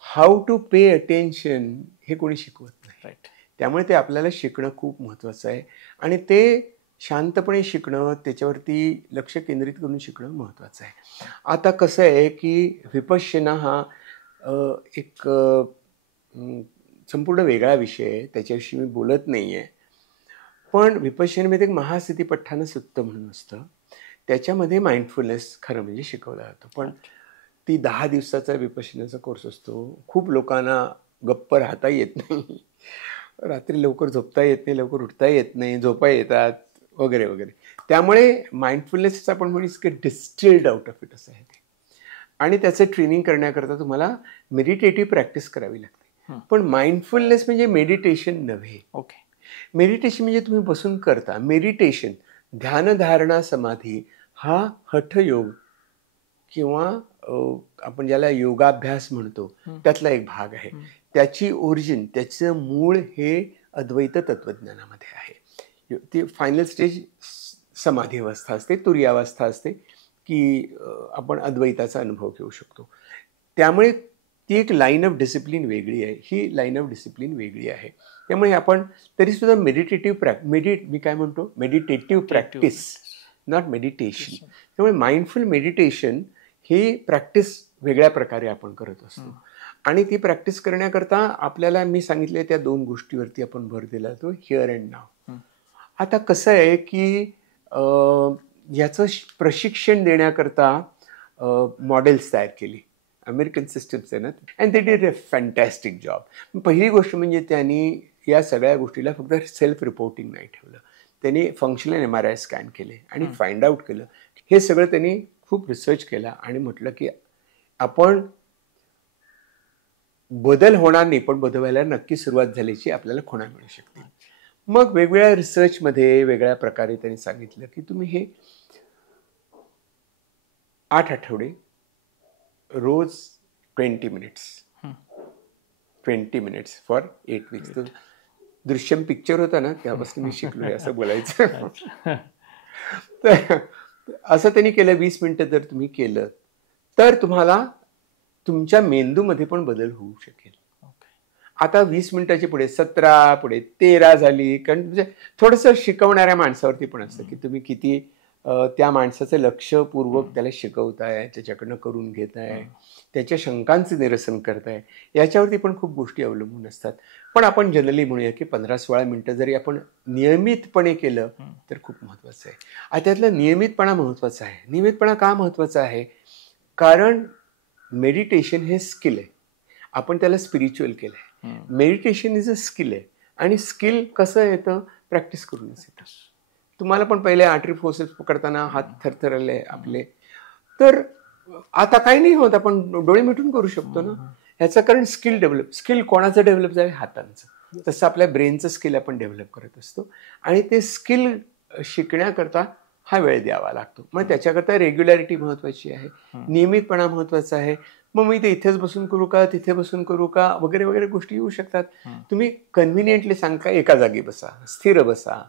हाऊ टू पे अटेन्शन हे कोणी शिकवत नाही. राईट. त्यामुळे ते आपल्याला शिकणं खूप महत्त्वाचं आहे. आणि ते शांतपणे शिकणं, त्याच्यावरती लक्ष केंद्रित करून शिकणं महत्त्वाचं आहे. आता कसं आहे की विपश्यना हा एक संपूर्ण वेगळा विषय आहे, त्याच्याविषयी मी बोलत नाही आहे. पण विपश्यनेमध्ये एक महास्थितीपठ्ठानं सुत्त म्हणून असतं, त्याच्यामध्ये माइंडफुलनेस खरं म्हणजे शिकवला जातो. पण ती 10 दिवसाचा विपश्यनाचा कोर्स असतो. खूप लोकांना गप्प राहता येत नाही, रात्री लवकर झोपता येत नाही, लवकर उठता येत नाही, झोपा येतात वगैरे वगैरे. त्यामुळे माइंडफुलनेस आपण म्हणू की डिस्टिल्ड आउट ऑफ इट असं आहे ते. आणि त्याचं ट्रेनिंग करण्याकरता तुम्हाला मेडिटेटिव्ह प्रॅक्टिस करावी लागते. पण माइंडफुलनेस म्हणजे मेडिटेशन नव्हे. ओके. मेडिटेशन म्हणजे तुम्ही बसून करता. मेडिटेशन, ध्यानधारणा समाधी हा हठयोग किंवा आपण ज्याला योगाभ्यास म्हणतो त्यातला एक भाग आहे. त्याची ओरिजिन, त्याचं मूळ हे अद्वैत तत्वज्ञानामध्ये आहे. ती फायनल स्टेज समाधी अवस्था असते, तुरीयावस्था असते की आपण अद्वैताचा अनुभव घेऊ शकतो. त्यामुळे ती एक लाईन ऑफ डिसिप्लिन वेगळी आहे, ही लाईन ऑफ डिसिप्लिन वेगळी आहे. त्यामुळे आपण तरीसुद्धा मी काय म्हणतो मेडिटेटिव्ह प्रॅक्टिस, नॉट मेडिटेशन. त्यामुळे माइंडफुल मेडिटेशन ही प्रॅक्टिस वेगळ्या प्रकारे आपण करत असतो. आणि ती प्रॅक्टिस करण्याकरता आपल्याला मी सांगितले त्या 2 गोष्टीवरती आपण भर दिला जातो, हिअर अँड नाव. आता कसं आहे की याचं प्रशिक्षण देण्याकरता मॉडेल्स तयार केली, अमेरिकन सिस्टम्स आहे ना, and they did a fantastic job. पहिली गोष्ट म्हणजे त्यांनी या सगळ्या गोष्टीला फक्त सेल्फ रिपोर्टिंग नाही ठेवलं, त्यांनी फंक्शनल MRI स्कॅन केले आणि फाइंड आउट केलं. हे सगळं त्यांनी खूप रिसर्च केला आणि म्हटलं की आपण बदल होणार नाही, पण बदलायला नक्की सुरुवात झाल्याची आपल्याला खुणा मिळू शकते. मग वेगवेगळ्या रिसर्चमध्ये वेगळ्या प्रकारे त्यांनी सांगितलं की तुम्ही हे 8 आठवडे रोज 20 मिनिट्स फॉर 8 वीक्स. तो दृश्यम पिक्चर होता ना, त्यापासून मी शिकलोय असं बोलायचं. तर असं त्यांनी केलं. 20 मिनिटं जर तुम्ही केलं तर तुम्हाला तुमच्या मेंदूमध्ये पण बदल होऊ शकेल. आता 20 मिनिटाची पुढे 17, पुढे 13 झाली. कारण म्हणजे थोडंसं शिकवणाऱ्या माणसावरती पण असतं की तुम्ही किती त्या माणसाचं लक्षपूर्वक त्याला शिकवताय, त्याच्याकडनं करून घेताय, त्याच्या शंकांचं निरसन करताय, याच्यावरती पण खूप गोष्टी अवलंबून असतात. पण आपण जनरली म्हणूया की 15-16 मिनिटं जरी आपण नियमितपणे केलं तर खूप महत्त्वाचं आहे. आता त्यातला नियमितपणा महत्त्वाचा आहे. नियमितपणा का महत्त्वाचा आहे? कारण मेडिटेशन हे स्किल आहे. आपण त्याला स्पिरिच्युअल केलं आहे. मेडिटेशन इज अ स्किल आहे. आणि स्किल कसं येतं? प्रॅक्टिस करूनच येतं. तुम्हाला पण पहिले आर्टरी फोर्सेस पकडताना हात थरथरले आपले, तर आता काही नाही होत, आपण डोळे मिटून करू शकतो ना. ह्याचं कारण स्किल कोणाचं डेव्हलप झालं? हातांचं. तसं आपल्या ब्रेनचं स्किल आपण डेव्हलप करत असतो. आणि ते स्किल शिकण्याकरता हा वेळ द्यावा लागतो. मग त्याच्याकरता रेग्युलॅरिटी महत्त्वाची आहे, नियमितपणा महत्त्वाचा आहे. मग मी ते इथेच बसून करू का, तिथे बसून करू का, वगैरे वगैरे गोष्टी येऊ शकतात. तुम्ही कन्व्हिनियंटली सांगा, एका जागी बसा, स्थिर बसा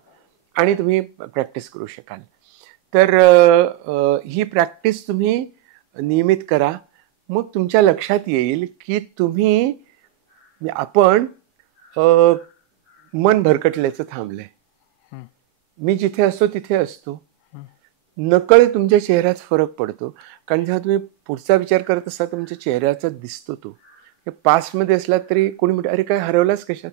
आणि तुम्ही प्रॅक्टिस करू शकाल. तर ही प्रॅक्टिस तुम्ही नियमित करा. मग तुमच्या लक्षात येईल की आपण मन भरकटल्याचं थांबलंय. मी जिथे असतो तिथे असतो. नकळे तुमच्या चेहऱ्यात फरक पडतो. कारण जेव्हा तुम्ही पुढचा विचार करत असता तुमच्या चेहऱ्याचा दिसतो तो. पास्टमध्ये असला तरी कोणी म्हणतो अरे काय हरवलास कशात,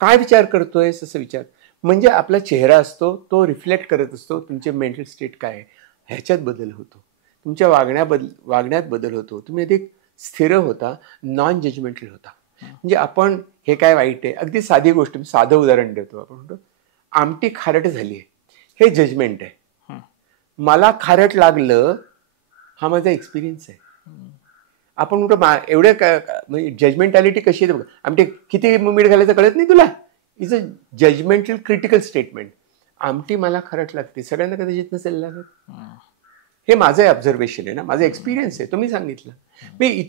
काय विचार करतोयस असं विचार. म्हणजे आपला चेहरा असतो तो रिफ्लेक्ट करत असतो तुमचे मेंटल स्टेट काय आहे, ह्याच्यात बदल होतो. तुमच्या वागण्यात बदल होतो. तुम्ही अधिक स्थिर होता, नॉन जजमेंटल होता. म्हणजे आपण हे काय वाईट आहे, अगदी साधी गोष्ट, मी साधं उदाहरण देतो. आपण म्हणतो आमटी खारट झाली हे जजमेंट आहे. मला खारट लागलं हा माझा एक्सपिरियन्स आहे. आपण म्हणतो एवढं म्हणजे जजमेंटॅलिटी कशी आहे आमटी किती मीठ घालायचं कळत नाही तुला. Is a judgemental critical statement. आमटी मला खारट लागते, सगळ्यांना कदाचित नसेल लागत. हे माझं ऑब्झर्वेशन आहे ना, माझा एक्सपिरियन्स आहे, तुम्ही सांगितलं. मी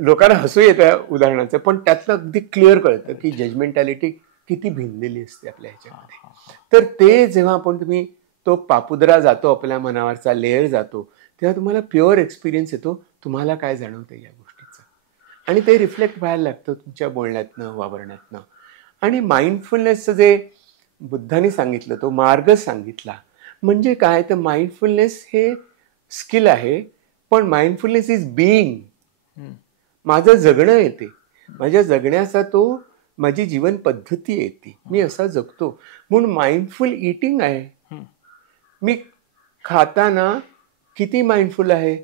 लोकांना हसू येतं उदाहरणाचं, पण त्यातलं अगदी क्लिअर कळतं की जजमेंटॅलिटी किती भिनलेली असते आपल्या ह्याच्यामध्ये. तर ते जेव्हा तुम्ही तो पापुद्रा जातो, आपल्या मनावरचा लेअर जातो, तेव्हा तुम्हाला प्युअर एक्सपिरियन्स येतो. तुम्हाला काय जाणवतं या गोष्टीचं, आणि ते रिफ्लेक्ट व्हायला लागतं तुमच्या बोलण्यातनं, वावरण्यातनं. आणि माइंडफुलनेसचं जे बुद्धाने सांगितलं, तो मार्ग सांगितला, म्हणजे काय तर माइंडफुलनेस हे स्किल आहे, पण माइंडफुलनेस इज बीइंग. माझं जगणं येते, माझ्या जगण्याचा तो माझी जीवन पद्धती येते, मी असा जगतो. म्हणून माइंडफुल इटिंग आहे. मी खाताना किती माइंडफुल आहे.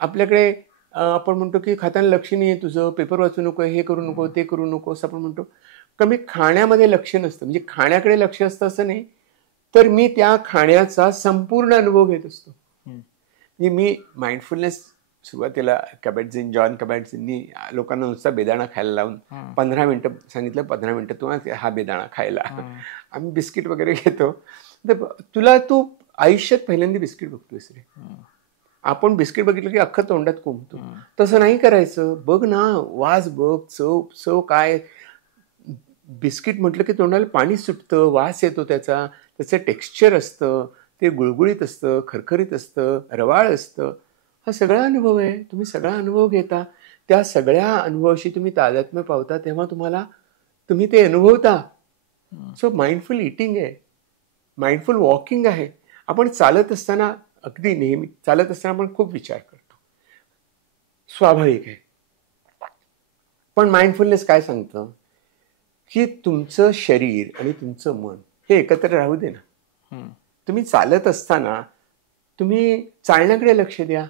आपल्याकडे आपण म्हणतो की खाताना लक्ष नाही आहे तुझं, पेपर वाचू नको, हे करू नको, ते करू नको, असं आपण म्हणतो. कमी खाण्यामध्ये लक्ष नसतं, म्हणजे खाण्याकडे लक्ष असतं असं नाही, तर मी त्या खाण्याचा संपूर्ण अनुभव घेत असतो. म्हणजे मी माइंडफुलनेस सुरुवातीला जॉन कबॅटझिननी लोकांना नुसता बेदाणा खायला लावून 15 मिनिटं सांगितलं, 15 मिनिटं तुम्हाला हा बेदाणा खायला. आम्ही बिस्किट वगैरे घेतो. तर तुला तू आयुष्यात पहिल्यांदा बिस्किट बघतोयस रे. आपण बिस्किट बघितलं की अख्खं तोंडात कोंबतो. तसं नाही करायचं. बघ ना, वास बघ, चव काय. बिस्किट म्हटलं की तोंडाला पाणी सुटतं, वास येतो त्याचा, त्याचं टेक्स्चर असतं, ते गुळगुळीत असतं, खरखरीत असतं, रवाळ असतं. हा सगळा अनुभव आहे. तुम्ही सगळा अनुभव घेता, त्या सगळ्या अनुभवाशी तुम्ही तादात्म्य पावता, तेव्हा तुम्ही ते अनुभवता. सो माइंडफुल इटिंग आहे, माइंडफुल वॉकिंग आहे. आपण चालत असताना, अगदी नेहमी चालत असताना आपण खूप विचार करतो, स्वाभाविक आहे. पण माइंडफुलनेस काय सांगतं की तुमचं शरीर आणि तुमचं मन हे एकत्र राहू दे ना. तुम्ही चालत असताना तुम्ही चालण्याकडे लक्ष द्या.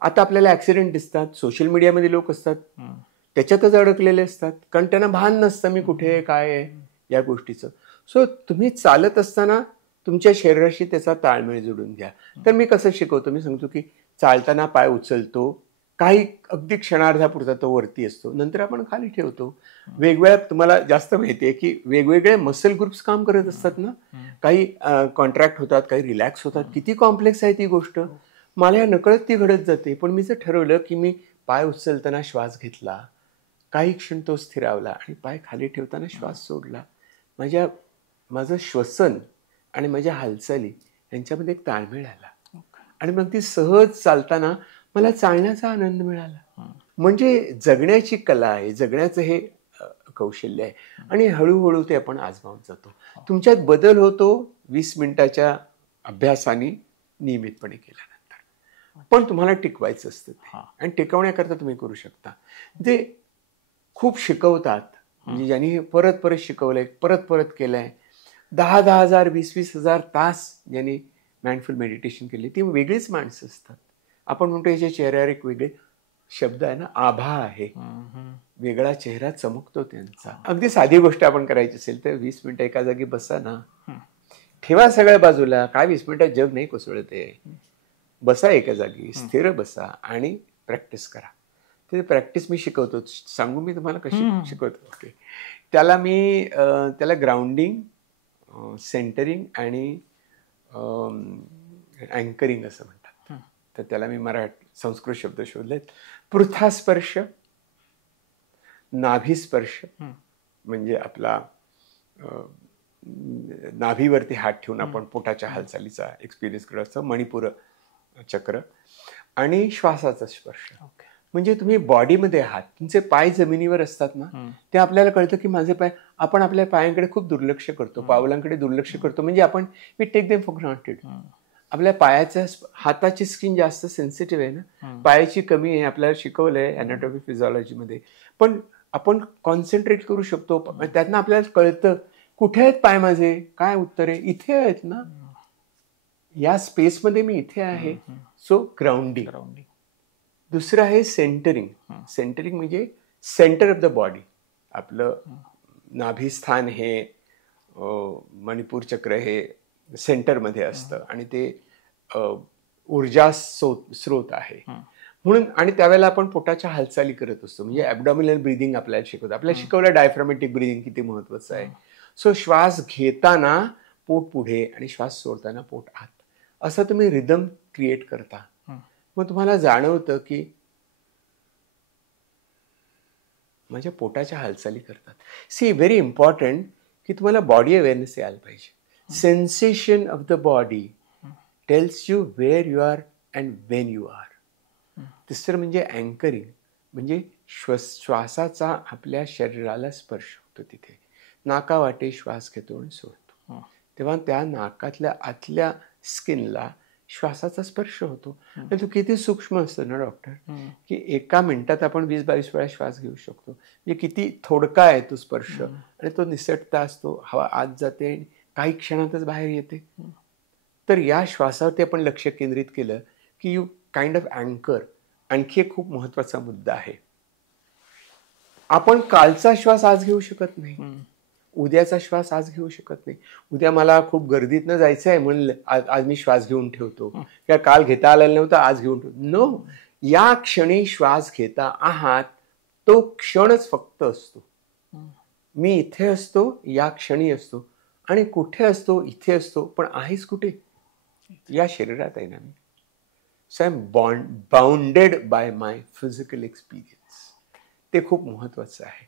आता आपल्याला ऍक्सिडेंट दिसतात, सोशल मीडियामध्ये लोक असतात, त्याच्यातच अडकलेले असतात, कारण त्यांना भान नसतं मी कुठे आहे, काय आहे या गोष्टीचं. सो तुम्ही चालत असताना तुमच्या शरीराशी त्याचा ताळमेळ जोडून घ्या. तर मी कसं शिकवतो, मी सांगतो की चालताना पाय उचलतो, काही अगदी क्षणार्धापुरता तो वरती असतो, नंतर आपण खाली ठेवतो. वेगवेगळ्या, तुम्हाला जास्त माहिती आहे की वेगवेगळे मसल ग्रुप्स काम करत असतात ना, काही कॉन्ट्रॅक्ट होतात, काही रिलॅक्स होतात. किती कॉम्प्लेक्स आहे ती गोष्ट, मला या नकळत ती घडत जाते. पण मी जर ठरवलं की मी पाय उचलताना श्वास घेतला, काही क्षण तो स्थिरावला आणि पाय खाली ठेवताना श्वास सोडला, माझं श्वसन आणि माझ्या हालचाली यांच्यामध्ये एक ताळमेळ आला, आणि मग ती सहज चालताना मला चालण्याचा आनंद मिळाला. म्हणजे जगण्याची कला आहे, जगण्याचं हे कौशल्य आहे, आणि हळूहळू ते आपण आजमावत जातो. तुमच्यात बदल होतो 20 मिनिटाच्या अभ्यासाने, नियमितपणे केल्यानंतर. पण तुम्हाला टिकवायचं असतं ते, आणि टिकवण्याकरता तुम्ही करू शकता. जे खूप शिकवतात, म्हणजे ज्यांनी परत परत शिकवलंय, परत परत केलंय, 10,000 20,000 तास ज्यांनी माइंडफुल मेडिटेशन केले, ती वेगळीच माणसं असतात. आपण म्हणतो याच्या चेहऱ्यावर एक वेगळे शब्द आहे ना, आभा आहे, वेगळा चेहरा चमकतो त्यांचा. अगदी साधी गोष्ट आपण करायची असेल तर 20 मिनिटं एका जागी बसा ना, ठेवा सगळ्या बाजूला, काय 20 मिनिटात जग नाही कोसळत आहे. बसा एका जागी, स्थिर बसा आणि प्रॅक्टिस करा. ते प्रॅक्टिस मी शिकवतो. सांगू मी तुम्हाला कशी शिकवतो? ओके. त्याला ग्राउंडिंग, सेंटरिंग आणि अँकरिंग असं म्हणतात. तर त्याला मी संस्कृत शब्द शोधलेत. पृथास्पर्श, नाभिस्पर्श, म्हणजे आपला नाभीवरती हात ठेवून आपण पोटाच्या हालचालीचा एक्सपिरियन्स करायचं, मणिपूर चक्र, आणि श्वासाचा स्पर्श. म्हणजे तुम्ही बॉडीमध्ये आहात, तुमचे पाय जमिनीवर असतात ना, ते आपल्याला कळतं की माझे पाय, आपण आपल्या पायांकडे खूप दुर्लक्ष करतो, पावलांकडे दुर्लक्ष करतो, म्हणजे we take them for granted. आपल्या पायाच्या, हाताची स्किन जास्त सेन्सिटिव्ह आहे ना, पायाची कमी आहे, आपल्याला शिकवलंय अॅनाटॉमी फिजिओलॉजीमध्ये. पण आपण कॉन्सन्ट्रेट करू शकतो, त्यातनं आपल्याला कळतं कुठे आहेत पाय माझे, काय उत्तर आहे, इथे आहेत ना, या स्पेसमध्ये मी इथे आहे. So grounding. दुसरं आहे सेंटरिंग. सेंटरिंग म्हणजे सेंटर ऑफ द बॉडी. आपलं नाभिस्थान हे मणिपूर चक्र हे सेंटरमध्ये असतं आणि ते ऊर्जा स्रोत आहे म्हणून. आणि त्यावेळेला आपण पोटाच्या हालचाली करत असतो, म्हणजे ॲबडॉमिनल ब्रिदिंग आपल्याला शिकवतं. आपल्याला शिकवलं डायफ्रामॅटिक ब्रिदिंग किती महत्वाचं आहे. सो श्वास घेताना पोट पुढे आणि श्वास सोडताना पोट आत, असं तुम्ही रिदम क्रिएट करता. मग तुम्हाला जाणवतं की माझ्या पोटाच्या हालचाली करतात. सी व्हेरी इम्पॉर्टंट की तुम्हाला बॉडी अवेअरनेस यायला पाहिजे. Sensation of the body tells you where you are and when you are. तिसरं म्हणजे अँकरिंग, म्हणजे श्वासाचा आपल्या शरीराला स्पर्श होतो. तिथे नाकावाटे श्वास घेतो आणि सोडतो, तेव्हा त्या नाकातल्या आतल्या स्किनला श्वासाचा स्पर्श होतो. आणि तो किती सूक्ष्म असतो ना डॉक्टर, की एका मिनिटात आपण 20-22 वेळा श्वास घेऊ शकतो. म्हणजे किती थोडका आहे तो स्पर्श, आणि तो निसटता असतो, हवा आत जाते काही क्षणातच बाहेर येते. तर या श्वासावरती आपण लक्ष केंद्रित केलं की यू काइंड ऑफ अँकर. आणखी एक खूप महत्वाचा मुद्दा आहे, आपण कालचा श्वास आज घेऊ शकत नाही, उद्याचा श्वास आज घेऊ शकत नाही. उद्या मला खूप गर्दीतनं जायचं आहे म्हणून आज मी श्वास घेऊन ठेवतो, किंवा काल घेता आलेला नव्हता आज घेऊन ठेवतो. नो, या क्षणी श्वास घेता आहात तो क्षणच फक्त असतो. मी इथे असतो, या क्षणी असतो, आणि कुठे असतो, इथे असतो, पण आहेच कुठे? या शरीरात आहे ना मी. So I am bounded by my physical experience. ते खूप महत्वाचं आहे.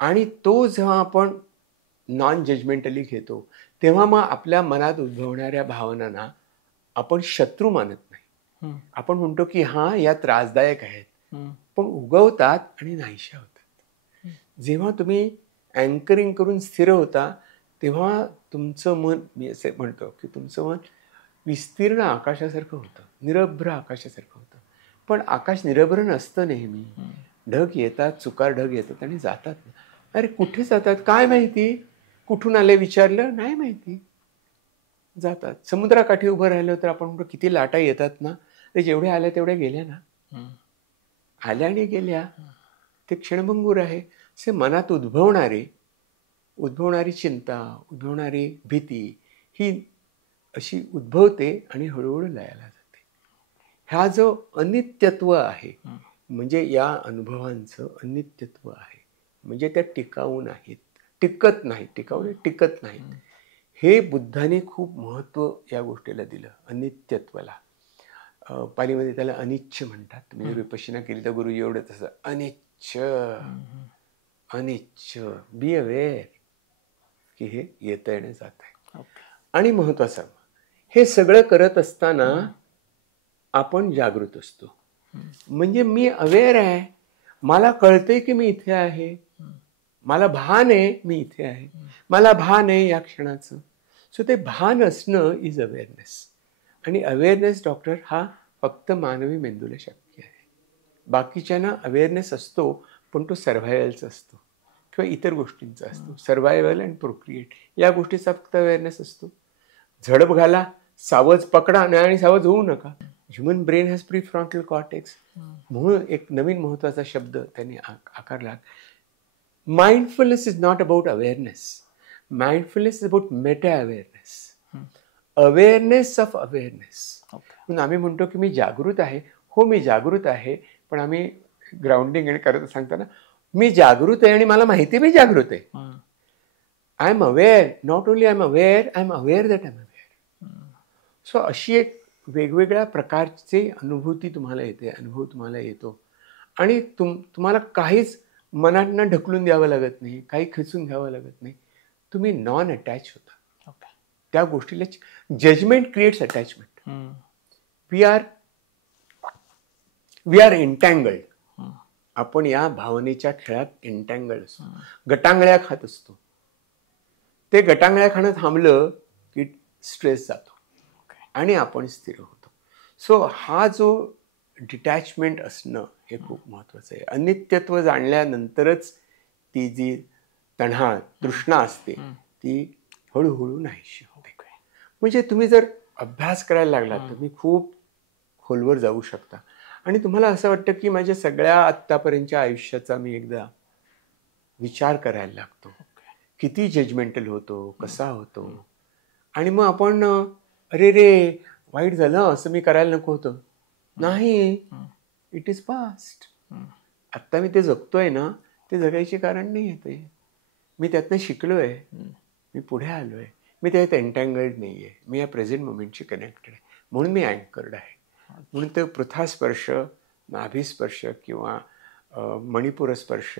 आणि तो जेव्हा आपण नॉन जजमेंटली घेतो तेव्हा मग आपल्या मनात उद्भवणाऱ्या भावनांना आपण शत्रू मानत नाही. आपण म्हणतो की हा या त्रासदायक आहेत, पण उगवतात आणि नाहीशा होतात. जेव्हा तुम्ही अँकरिंग करून स्थिर होता तेव्हा तुमचं मन, मी असे म्हणतो की तुमचं मन विस्तीर्ण आकाशासारखं होतं, निरभ्र आकाशासारखं होतं. पण आकाश निरभ्र नसतं नेहमी. ढग येतात, चुकार ढग येतात आणि जातात. अरे कुठे जातात काय माहिती, कुठून आले विचारलं नाही माहिती, जातात. समुद्राकाठी उभं राहिलं तर आपण म्हणतो किती लाटा येतात ना, ते जेवढ्या आल्या तेवढ्या गेल्या ना, आल्या आणि गेल्या. ते क्षणभंगूर आहे. असे मनात उद्भवणारी चिंता, उद्भवणारी भीती ही अशी उद्भवते आणि हळूहळू लयाला जाते. हा जो अनित्यत्व आहे, म्हणजे या अनुभवांचं अनित्यत्व आहे, म्हणजे त्या टिकाऊ नाहीत, टिकत नाहीत. हे बुद्धाने खूप महत्व या गोष्टीला दिलं, अनित्यत्वाला. पालीमध्ये त्याला अनिच्छ म्हणतात. म्हणजे विपश्यना केली तर गुरुजी एवढं तसं अनिच्छ, बी अवेअर की हे येतं आणि जात आहे. आणि महत्वाचं, हे सगळं करत असताना आपण जागृत असतो. म्हणजे मी अवेअर आहे, मला कळतंय की मी इथे आहे, मला भान आहे मी इथे आहे, मला भान आहे या क्षणाचं. सो ते भान असणं इज अवेअरनेस. आणि अवेअरनेस डॉक्टर हा फक्त मानवी मेंदूला शक्य आहे. बाकीच्यांना अवेअरनेस असतो, पण तो सर्व्हायवलचा असतो किंवा इतर गोष्टींचा असतो. सर्व्हायवल अँड प्रोक्रिएट या गोष्टीचा फक्त अवेअरनेस असतो. झडप घाला, सावज पकडा आणि सावज होऊ नका. Human brain has prefrontal cortex म्हणून एक नवीन महत्वाचा शब्द त्यांनी आकारला. Mindfulness is not about awareness, mindfulness is about Meta awareness, awareness of awareness. म्हणून आम्ही म्हणतो की मी जागृत आहे. हो मी जागृत आहे, पण आम्ही ग्राउंडिंग आणि करत सांगताना मी जागृत आहे आणि मला माहिती मी जागृत आहे. I am aware, not only I am aware, I am aware that I am aware. So अशी एक वेगवेगळ्या प्रकारचे अनुभूती तुम्हाला येते, अनुभव तुम्हाला येतो. आणि तुम्हाला काहीच मनांना ढकलून द्यावं लागत नाही, काही खचून घ्यावं लागत नाही. तुम्ही नॉन अटॅच होता त्या गोष्टीला. Judgement creates attachment. We are entangled. आपण या भावनेच्या खेळात एन्टँगल्ड असतो, गटांगळ्या खात असतो. ते गटांगळ्या खाणं थांबलं की स्ट्रेस जातो आणि आपण स्थिर होतो. सो हा जो डिटॅचमेंट असणं हे खूप महत्वाचं आहे. अनित्यत्व जाणल्यानंतरच ती जी तृष्णा असते ती हळूहळू नाहीशी होते. म्हणजे तुम्ही जर अभ्यास करायला लागला तर तुम्ही खूप खोलवर जाऊ शकता. आणि तुम्हाला असं वाटतं की माझ्या सगळ्या आत्तापर्यंतच्या आयुष्याचा मी एकदा विचार करायला लागतो किती जजमेंटल होतो, कसा होतो. आणि मग आपण अरे रे वाईट झालं, असं मी करायला नको होतं. नाही, इट इज पास्ट. आत्ता मी ते जगतोय ना, ते जगायचे कारण नाही आहे ते. मी त्यातनं शिकलोय, मी पुढे आलोय, मी त्यात एन्टँगल्ड नाही आहे, मी या प्रेझेंट मोमेंटशी कनेक्टेड आहे, म्हणून मी अँकर्ड आहे. म्हणून ते पृथास्पर्श, नाभिस्पर्श किंवा मणिपूरस्पर्श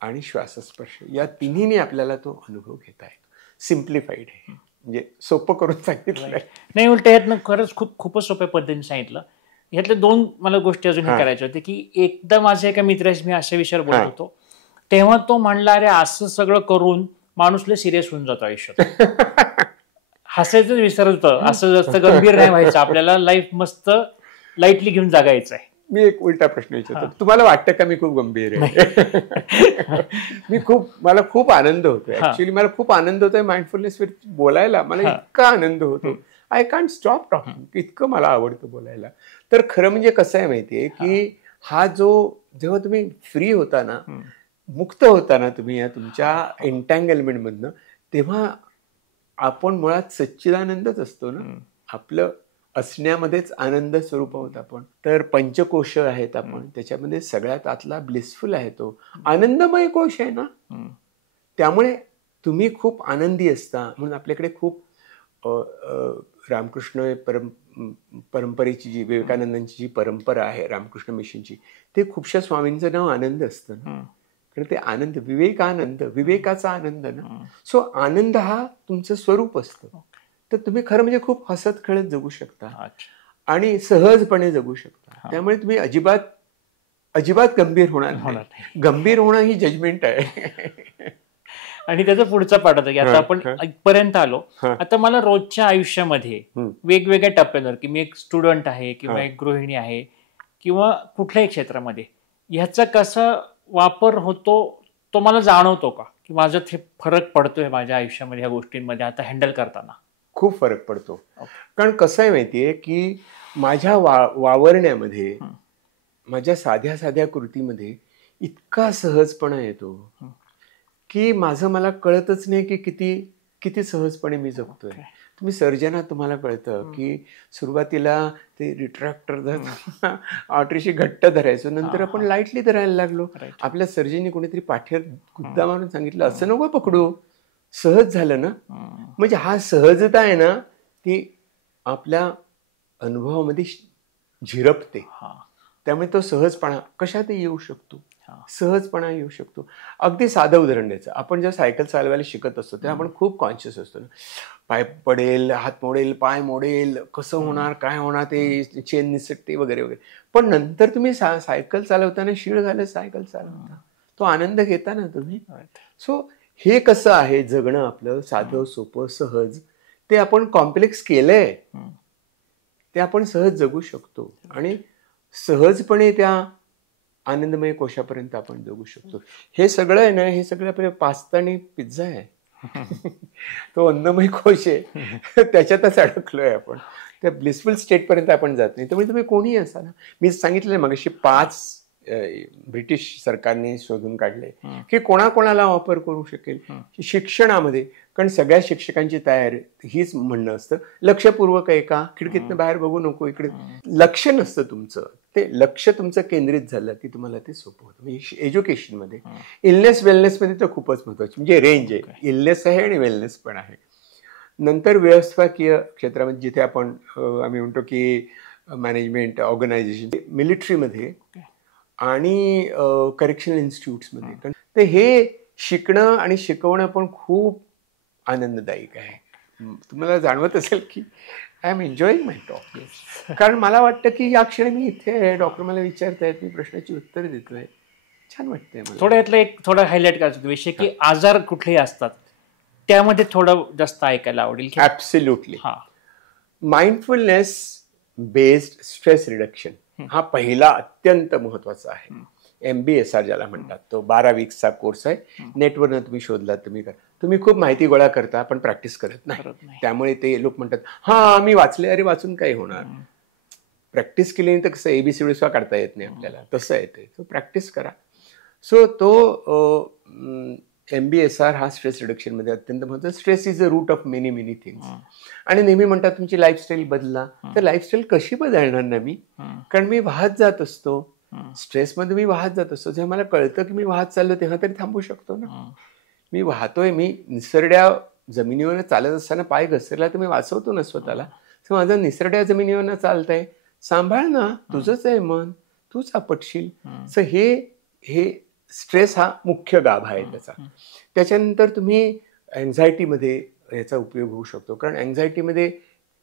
आणि श्वासस्पर्श या तिन्हीने आपल्याला तो अनुभव घेता येतो. सिम्प्लिफाईड आहे, म्हणजे सोपं करून सांगितलं नाही. उलट यातनं खरंच खूपच सोप्या पद्धतीने सांगितलं. ह्यातल्या दोन मला गोष्टी अजून हे करायच्या होत्या की एकदा माझ्या एका मित्राशी मी अशा विषयावर बोलत होतो, तेव्हा तो म्हणला अरे असं सगळं करून माणूस लय सिरियस होऊन जातो आयुष्यात. हसायचं विसरत होतं, असं जास्त गंभीर नाही व्हायचं, आपल्याला लाईफ मस्त लाईटली घेऊन जगायचं आहे. मी एक उलटा प्रश्न विचारतो, तुम्हाला वाटतं का मी खूप गंभीर आहे? मला खूप आनंद होतोय. ऍक्च्युली मला खूप आनंद होतोय माइंडफुलनेस वर बोलायला. मला इतका आनंद होतो, आय कांट स्टॉप टॉकिंग. इतकं मला आवडतं बोलायला. तर खरं म्हणजे कसं आहे माहितीये की हा जो जेव्हा तुम्ही फ्री होता ना, मुक्त होता ना तुम्ही या तुमच्या एन्टँगलमेंट मधनं, तेव्हा आपण मुळात सच्चिदानंदच असतो ना. आपलं असण्यामध्येच आनंद स्वरूप आहोत आपण. तर पंचकोश आहेत आपण, त्याच्यामध्ये सगळ्यात आतला ब्लिसफुल आहे तो आनंदमय कोश आहे ना. त्यामुळे तुम्ही खूप आनंदी असता. म्हणून आपल्याकडे खूप रामकृष्ण परंपरेची जी विवेकानंदांची जी परंपरा आहे रामकृष्ण मिशनची, ते खूपशा स्वामींचं नाव आनंद असतं ना. कारण ते आनंद, विवेकानंद, विवेकाचा आनंद ना. सो आनंद हा तुमचं स्वरूप असतं. तर तुम्ही खरं म्हणजे खूप हसत खेळत जगू शकता आणि सहजपणे जगू शकता. त्यामुळे तुम्ही अजिबात गंभीर होणार नाही. गंभीर होणं ही जजमेंट आहे. आणि त्याचा पुढचा पाठ होता की आता आपण इथपर्यंत आलो. आता मला रोजच्या आयुष्यामध्ये वेगवेगळ्या टप्प्यांवर, की मी एक स्टुडंट आहे किंवा एक गृहिणी आहे किंवा कुठल्याही क्षेत्रामध्ये, ह्याचा कसा वापर होतो तो मला जाणवतो का, की माझ्यात हे फरक पडतोय माझ्या आयुष्यामध्ये ह्या गोष्टींमध्ये आता हँडल करताना? खूप फरक पडतो. कारण कसं आहे माहितीये की माझ्या वावरण्यामध्ये, माझ्या साध्या साध्या कृतीमध्ये इतका सहजपणा येतो की मला कळतच नाही की किती सहजपणे मी जगतोय. तुम्ही सर्जना, तुम्हाला कळतं की सुरुवातीला ते रिट्रॅक्टर ऑटरीशी घट्ट धरायचो, नंतर आपण लाईटली धरायला लागलो. आपल्या सर्जनी कोणीतरी पाठीवर गुद्दा मारून सांगितलं असं नको पकडू, सहज झालं ना. म्हणजे हा सहजता आहे ना, ती आपल्या अनुभवामध्ये झिरपते. त्यामुळे तो सहजपणा कशातही येऊ शकतो, सहजपणा येऊ शकतो. अगदी साधं उदाहरण द्यायचं, आपण जेव्हा सायकल चालवायला शिकत असतो तेव्हा आपण खूप कॉन्शियस असतो ना. पाय पडेल, हात मोडेल, पाय मोडेल, कसं होणार, काय होणार, ते चेन निसटते वगैरे वगैरे. पण नंतर तुम्ही सायकल चालवताना शीळ घालत सायकल चालवता, तो आनंद घेता ना तुम्ही. सो हे कसं आहे जगणं आपलं, साधं सोपं सहज. ते आपण कॉम्प्लेक्स केलंय, ते आपण सहज जगू शकतो आणि सहजपणे त्या आनंदमय कोशापर्यंत आपण जगू शकतो. हे सगळं आहे ना, हे सगळं आपल्या पास्ता आणि पिझ्झा आहे. तो अन्नमय कोश आहे, त्याच्यातच अडकलोय आपण. त्या ब्लिसफुल स्टेट पर्यंत आपण जात नाही. त्यामुळे तुम्ही कोणीही असा ना, मी सांगितलं मगाशी 5 ब्रिटिश सरकारने शोधून काढले की कोणाकोणाला वापर करू शकेल शिक्षणामध्ये. कारण सगळ्या शिक्षकांची तयारी हीच म्हणणं असतं, लक्षपूर्वक आहे का, खिडकीतनं बाहेर बघू नको, इकडे लक्ष नसतं तुमचं. ते लक्ष तुमचं केंद्रित झालं की तुम्हाला ते सोपं होतं. म्हणजे एज्युकेशनमध्ये, इलनेस वेलनेसमध्ये तर खूपच महत्वाचं, म्हणजे रेंज आहे, इलनेस आहे आणि वेलनेस पण आहे. नंतर व्यवस्थापकीय क्षेत्रामध्ये जिथे आम्ही म्हणतो की मॅनेजमेंट, ऑर्गनायझेशन, मिलिटरीमध्ये आणि करेक्शनल इन्स्टिट्यूट्समध्ये, तर हे शिकणं आणि शिकवणं पण खूप आनंददायक आहे. तुम्हाला जाणवत असेल की I am enjoying my talk. कारण मला वाटतं की या क्षणी मी इथे आहे, डॉक्टर मला विचारतायत, मी प्रश्नाची उत्तर देतोय, छान वाटतंय मला. थोडं यातलं एक थोडं हायलाईट करायचं विषय की आजार कुठलेही असतात त्यामध्ये थोडं जास्त ऐकायला आवडेल. Absolutely. Mindfulness based stress reduction हा पहिला अत्यंत महत्वाचा आहे. MBSR ज्याला म्हणतात, तो 12 वीक्सचा कोर्स आहे. नेटवरनं तुम्ही शोधलात तुम्ही खूप माहिती गोळा करता पण प्रॅक्टिस करत नाही. त्यामुळे ते लोक म्हणतात हा मी वाचले, अरे वाचून काय होणार, प्रॅक्टिस केली नाही तर कसं ABCD सुद्धा काढता येत नाही आपल्याला, तसं आहे ते. प्रॅक्टिस करा. सो तो MBSR हा स्ट्रेस रिडक्शन मध्ये अत्यंत महत्त्वाचा. Stress is a route of many many things. आणि नेहमी म्हणतात तुमची लाईफस्टाईल बदला. तर लाईफस्टाईल कशी बदलणार ना मी? कारण मी वाहत जात असतो, स्ट्रेसमध्ये मी वाहत जात असतो. जेव्हा मला कळतं की मी वाहत चाललो तेव्हा तरी थांबू शकतो ना. मी वाहतोय, मी निसरड्या जमिनीवर चालत असताना पाय घसरला तर मी वाचवतो ना स्वतःला. तर माझं निसरड्या जमिनीवर चालतंय, सांभाळ ना, तुझंच आहे मन, तूच आपटशील. सो हे स्ट्रेस हा मुख्य गाभा आहे त्याचा. त्याच्यानंतर तुम्ही अँझायटीमध्ये याचा उपयोग होऊ शकतो. कारण अँझायटीमध्ये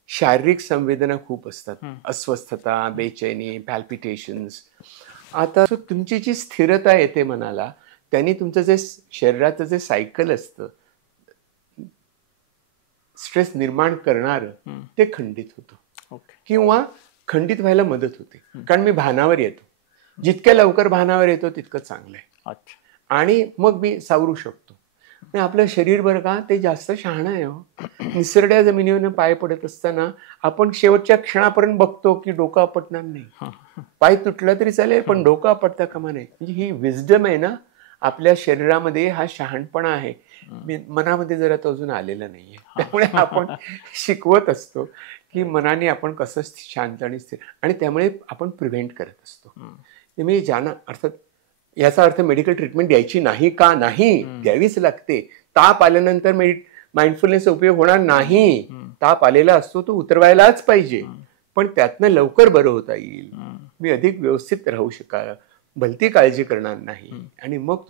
शारीरिक संवेदना खूप असतात. अस्वस्थता, बेचैनी, पॅल्पिटेशन्स. आता तुमची जी स्थिरता येते मनाला, त्यांनी तुमचं जे शरीराचं जे सायकल असतं स्ट्रेस निर्माण करणारं ते खंडित होतं किंवा खंडित व्हायला मदत होते. कारण मी भानावर येतो. जितक्या लवकर भानावर येतो तितकं चांगलं आहे. आणि मग मी सावरू शकतो. आपलं शरीर बरं का ते जास्त शहाणं आहे हो. निसरड्या जमिनीवर पाय पडत असताना आपण शेवटच्या क्षणापर्यंत बघतो की डोकं आपटणार नाही. पाय तुटला तरी चालेल पण डोकं आपटता कामा नये. म्हणजे ही विजडम आहे ना आपल्या शरीरामध्ये, हा शहाणपणा आहे. मनामध्ये जरा तो अजून आलेला नाहीये. त्यामुळे आपण शिकवत असतो की मनाने आपण कसं शांत आणि स्थिर, आणि त्यामुळे आपण प्रिव्हेंट करत असतो. मी ज्यांना अर्थात याचा अर्थ मेडिकल ट्रीटमेंट द्यायची नाही का? नाही, द्यावीच लागते. ताप आल्यानंतर माइंडफुलनेसचा उपयोग होणार नाही. ताप आलेला असतो तो उतरवायलाच पाहिजे, पण त्यातनं लवकर बरं होता येईल. मी अधिक व्यवस्थित राहू शकाल, भलती काळजी करणार नाही, आणि मग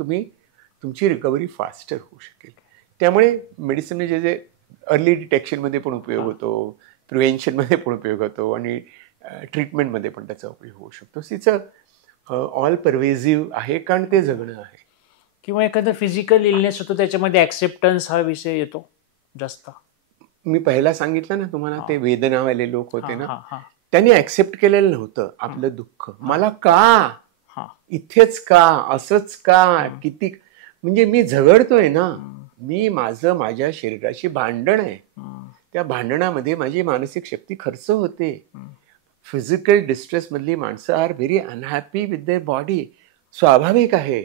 तुमची रिकव्हरी फास्टर होऊ शकेल. त्यामुळे मेडिसिन जे अर्ली डिटेक्शनमध्ये पण उपयोग होतो, प्रिव्हेन्शनमध्ये पण उपयोग होतो, आणि ट्रीटमेंटमध्ये पण त्याचा उपयोग होऊ शकतो. तिचं ऑल परवेझिव्ह आहे, कारण ते जगणं आहे. किंवा एखादा फिजिकल इलनेस होतो त्याच्यामध्ये ऍक्सेप्टन्स हा विषय येतो जास्त. मी पहिला सांगितलं ना तुम्हाला, ते वेदनावाले लोक होते ना, त्यांनी ऍक्सेप्ट केलेलं नव्हतं आपलं दुःख. मला का इथेच का, असंच का, किती, म्हणजे मी झगडतोय ना, मी माझ्या शरीराशी भांडण आहे. त्या भांडणामध्ये माझी मानसिक शक्ती खर्च होते. फिजिकल डिस्ट्रेस मधली माणसं are very unhappy with their body. स्वाभाविक आहे,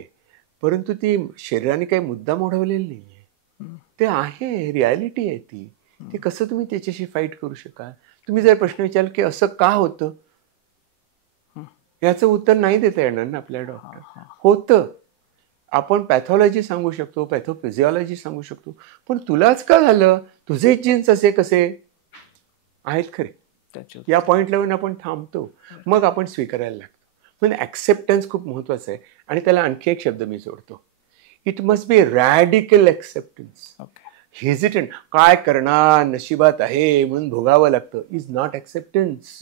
परंतु ती शरीराने काही मुद्दाम ओढवलेली नाहीये. ते आहे, रियालिटी आहे ती. ते कसं तुम्ही त्याच्याशी फाईट करू शकाल? तुम्ही जर प्रश्न विचारला की असं का होतं, याचं उत्तर नाही देता येणार ना आपल्या डॉक्टर. होतं. आपण पॅथॉलॉजी सांगू शकतो, पॅथोफिजिओलॉजी सांगू शकतो, पण तुलाच का झालं, तुझे जीन्स असे कसे आहेत खरे, या पॉइंटला आपण थांबतो. मग आपण स्वीकारायला लागतो. म्हणजे ऍक्सेप्टन्स खूप महत्वाचं आहे. आणि त्याला आणखी एक शब्द मी जोडतो, it must be radical acceptance. Hesitant, काय करणार, नशिबात आहे म्हणून भोगावं लागतं, is not acceptance.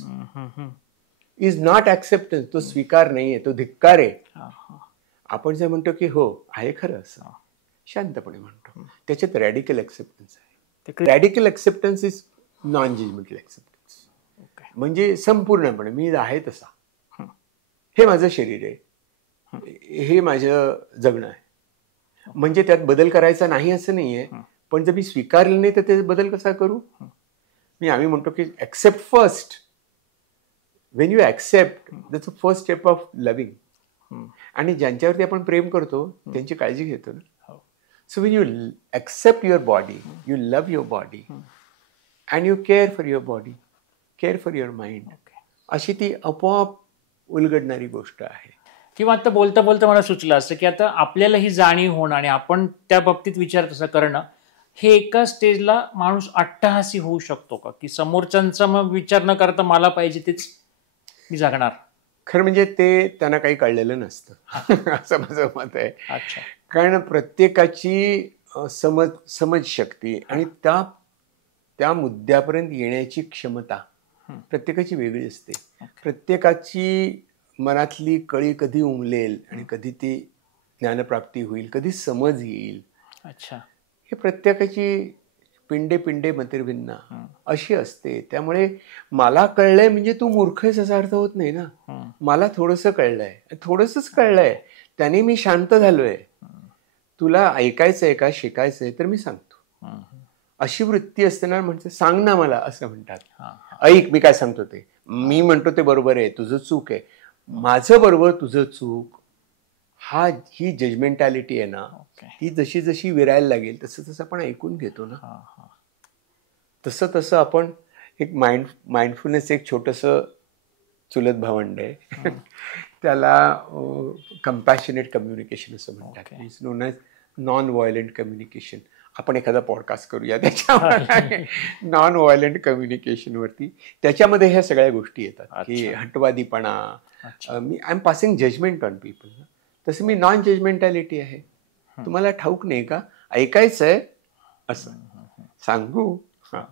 Is not acceptance. तो स्वीकार नाहीये, तो धिक्कार आहे. आपण जे म्हणतो की हो आहे खरं, असं शांतपणे म्हणतो, त्याच्यात रॅडिकल ऍक्सेप्टन्स आहे. Radical acceptance is non judgemental acceptance. म्हणजे संपूर्णपणे मी आहे तसा, हे माझं शरीर आहे, हे माझं जगणं आहे. म्हणजे त्यात बदल करायचा नाही असं नाहीये, पण जर मी स्वीकारलं नाही तर ते बदल कसा करू? आम्ही म्हणतो की accept first. Wien you accept, that's a first step of loving. आणि ज्यांच्यावरती आपण प्रेम करतो त्यांची काळजी घेतो ना. So when you accept your body, you love your body, and you care for your body, care for your mind, अशी ती आपोआप उलगडणारी गोष्ट आहे. किंवा आता बोलता बोलता मला सुचलं असं की आता आपल्याला ही जाणीव होणं आणि आपण त्या बाबतीत विचार तसं करणं, हे एका स्टेजला माणूस अट्टहासी होऊ शकतो का, की समोरच्यांचा मग विचार न करता मला पाहिजे तेच मी जगणार? खरं म्हणजे ते त्यांना काही कळलेलं नसतं असं माझं मत आहे. अच्छा. कारण प्रत्येकाची समज शक्ती आणि त्या मुद्द्यापर्यंत येण्याची क्षमता प्रत्येकाची वेगळी असते. प्रत्येकाची मनातली कळी कधी उमलेल आणि कधी ती ज्ञानप्राप्ती होईल, कधी समज येईल, अच्छा, हे प्रत्येकाची पिंडे पिंडे मतिर्भिन्ना अशी असते. त्यामुळे मला कळलंय म्हणजे तू मूर्ख आहेस असा अर्थ होत नाही ना. मला थोडंसं कळलंय, थोडंसंच कळलंय, त्याने मी शांत झालोय. तुला ऐकायचंय का, शिकायचंय तर मी सांगतो, अशी वृत्ती असते ना. म्हणजे सांग ना मला, असं म्हणतात. ऐक मी काय सांगतो ते, मी म्हणतो ते बरोबर आहे, तुझं चूक आहे, माझं बरोबर तुझं चूक, ही जजमेंटॅलिटी आहे ना, ओके. ती जशी जशी विरायला लागेल तसं तसं आपण ऐकून घेतो ना, हा हा. तसं तसं आपण एक माइंडफुलनेस एक छोटंसं चुलत भावंड आहे त्याला कम्पॅशनेट कम्युनिकेशन असं म्हणतात. Okay. It's non as non violent communication. आपण एखादा पॉडकास्ट करूया त्याच्यावर नॉन व्हायलंट कम्युनिकेशनवरती. त्याच्यामध्ये ह्या सगळ्या गोष्टी येतात की अच्छा. हटवादीपणा, अच्छा. मी I am passing judgement on people. तसं मी नॉन जजमेंटॅलिटी आहे. तुम्हाला ठाऊक नाही का, ऐकायचं आहे असं सांगू, हां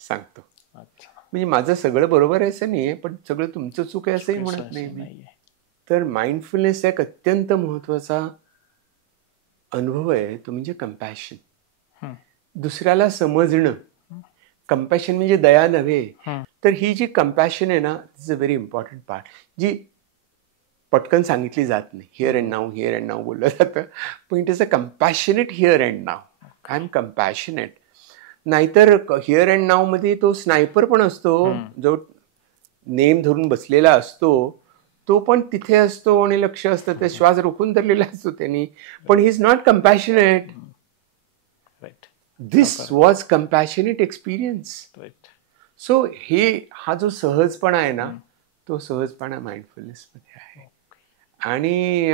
सांगतो. अच्छा. म्हणजे माझं सगळं बरोबर आहे असं नाही आहे, पण सगळं तुमचं चूक आहे असंही म्हणत नाही मी. नाहीये. तर माइंडफुलनेस एक अत्यंत महत्वाचा अनुभव आहे, तो म्हणजे कंपॅशन. हं. दुसऱ्याला समजणं. कंपॅशन म्हणजे दया नव्हे. हं. तर ही जी कंपॅशन आहे ना, is a very important part, जी पटकन सांगितली जात नाही. हिअर अँड नाऊ बोललं जातं, पण it is a compassionate here and now. I am compassionate. नाहीतर हिअर अँड नाऊ मध्ये तो स्नायपर पण असतो, जो नेम धरून बसलेला असतो, तो पण तिथे असतो आणि लक्ष असतं, ते श्वास रोखून धरलेला असतो त्यांनी, पण he is not compassionate. Right. This was compassionate experience. Right. So हा जो सहजपणा आहे ना, तो सहजपणा माइंडफुलनेस मध्ये आहे. आणि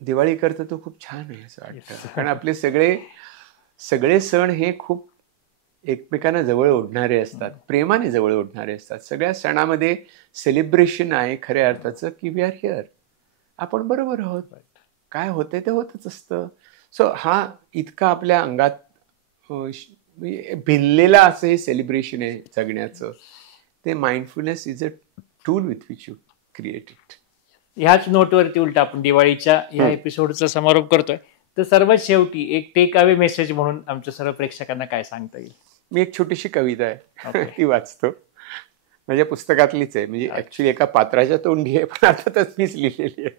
दिवाळी करता तो खूप छान आहे असं वाटतं, कारण आपले सगळे सण हे खूप एकमेकांना जवळ ओढणारे असतात, प्रेमाने जवळ ओढणारे असतात. सगळ्या सणामध्ये सेलिब्रेशन आहे खऱ्या अर्थाचं, की वी आर हिअर, आपण बरोबर आहोत, काय होतंय ते होतच असतं. सो हा इतका आपल्या अंगात भिनलेला असं हे सेलिब्रेशन आहे जगण्याचं. ते mindfulness is a tool with which you create it. ह्याच नोटवरती उलट आपण दिवाळीच्या ह्या एपिसोडचा समारोप करतोय, तर सर्वात शेवटी एक टेक अवे मेसेज म्हणून आमच्या सर्व प्रेक्षकांना काय सांगता येईल? मी एक छोटीशी कविता आहे Okay. ती वाचतो, माझ्या पुस्तकातलीच आहे, म्हणजे ऍक्च्युली एका पात्राच्या तोंडी आहे, पण अर्थातच मीच लिहिलेली आहे.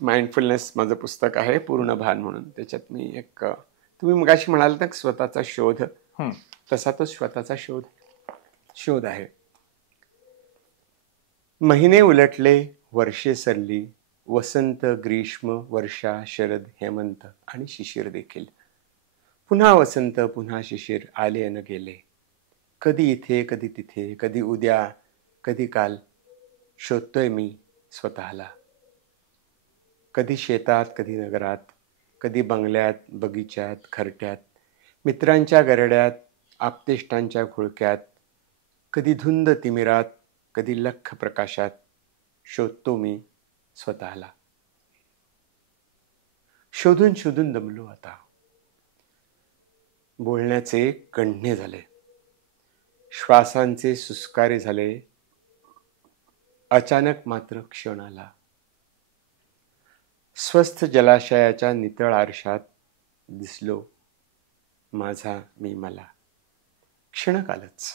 माइंडफुलनेस माझं पुस्तक आहे, पूर्ण भान म्हणून. त्याच्यात मी एक, तुम्ही मगाशी म्हणाल ना स्वतःचा शोध, तसा तो स्वतःचा शोध आहे. महिने उलटले, वर्षे सरली, वसंत, ग्रीष्म, वर्षा, शरद, हेमंत आणि शिशिर देखील. पुन्हा वसंत, पुन्हा शिशिर, आले अन गेले. कधी इथे, कधी तिथे, कधी उद्या, कधी काल, शोधतोय मी स्वतःला. कधी शेतात, कधी नगरात, कधी बंगल्यात, बगीच्यात, खरट्यात, मित्रांच्या गरड्यात, आप्तेष्टांच्या घोळक्यात, कधी धुंद तिमिरात, कधी लख्ख प्रकाशात, शोधतो मी स्वतःला. शोधून शोधून दमलो आता. बोलण्याचे कंढे झाले, श्वासांचे सुस्कारे झाले. अचानक मात्र क्षण आला. स्वस्थ जलाशयाच्या नितळ आरशात दिसलो माझा मी मला. क्षणकालच,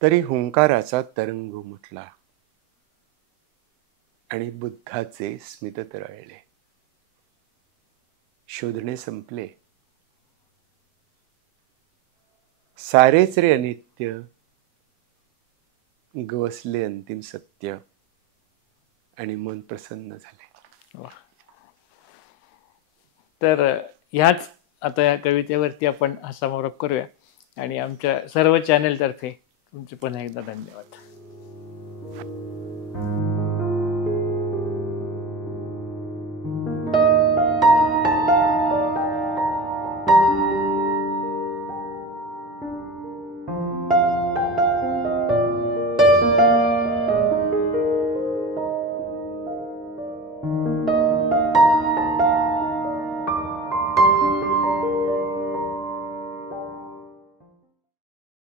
तरी हुंकाराचा तरंग उमटला आणि बुद्धाचे स्मित तरळले. शोधणे संपले. सारेच रे अनित्य, गवसले अंतिम सत्य आणि मन प्रसन्न झाले. तर ह्याच आता या कवितेवरती आपण हा समारोप करूया आणि आमच्या सर्व चॅनेलतर्फे तुमचे पुन्हा एकदा धन्यवाद.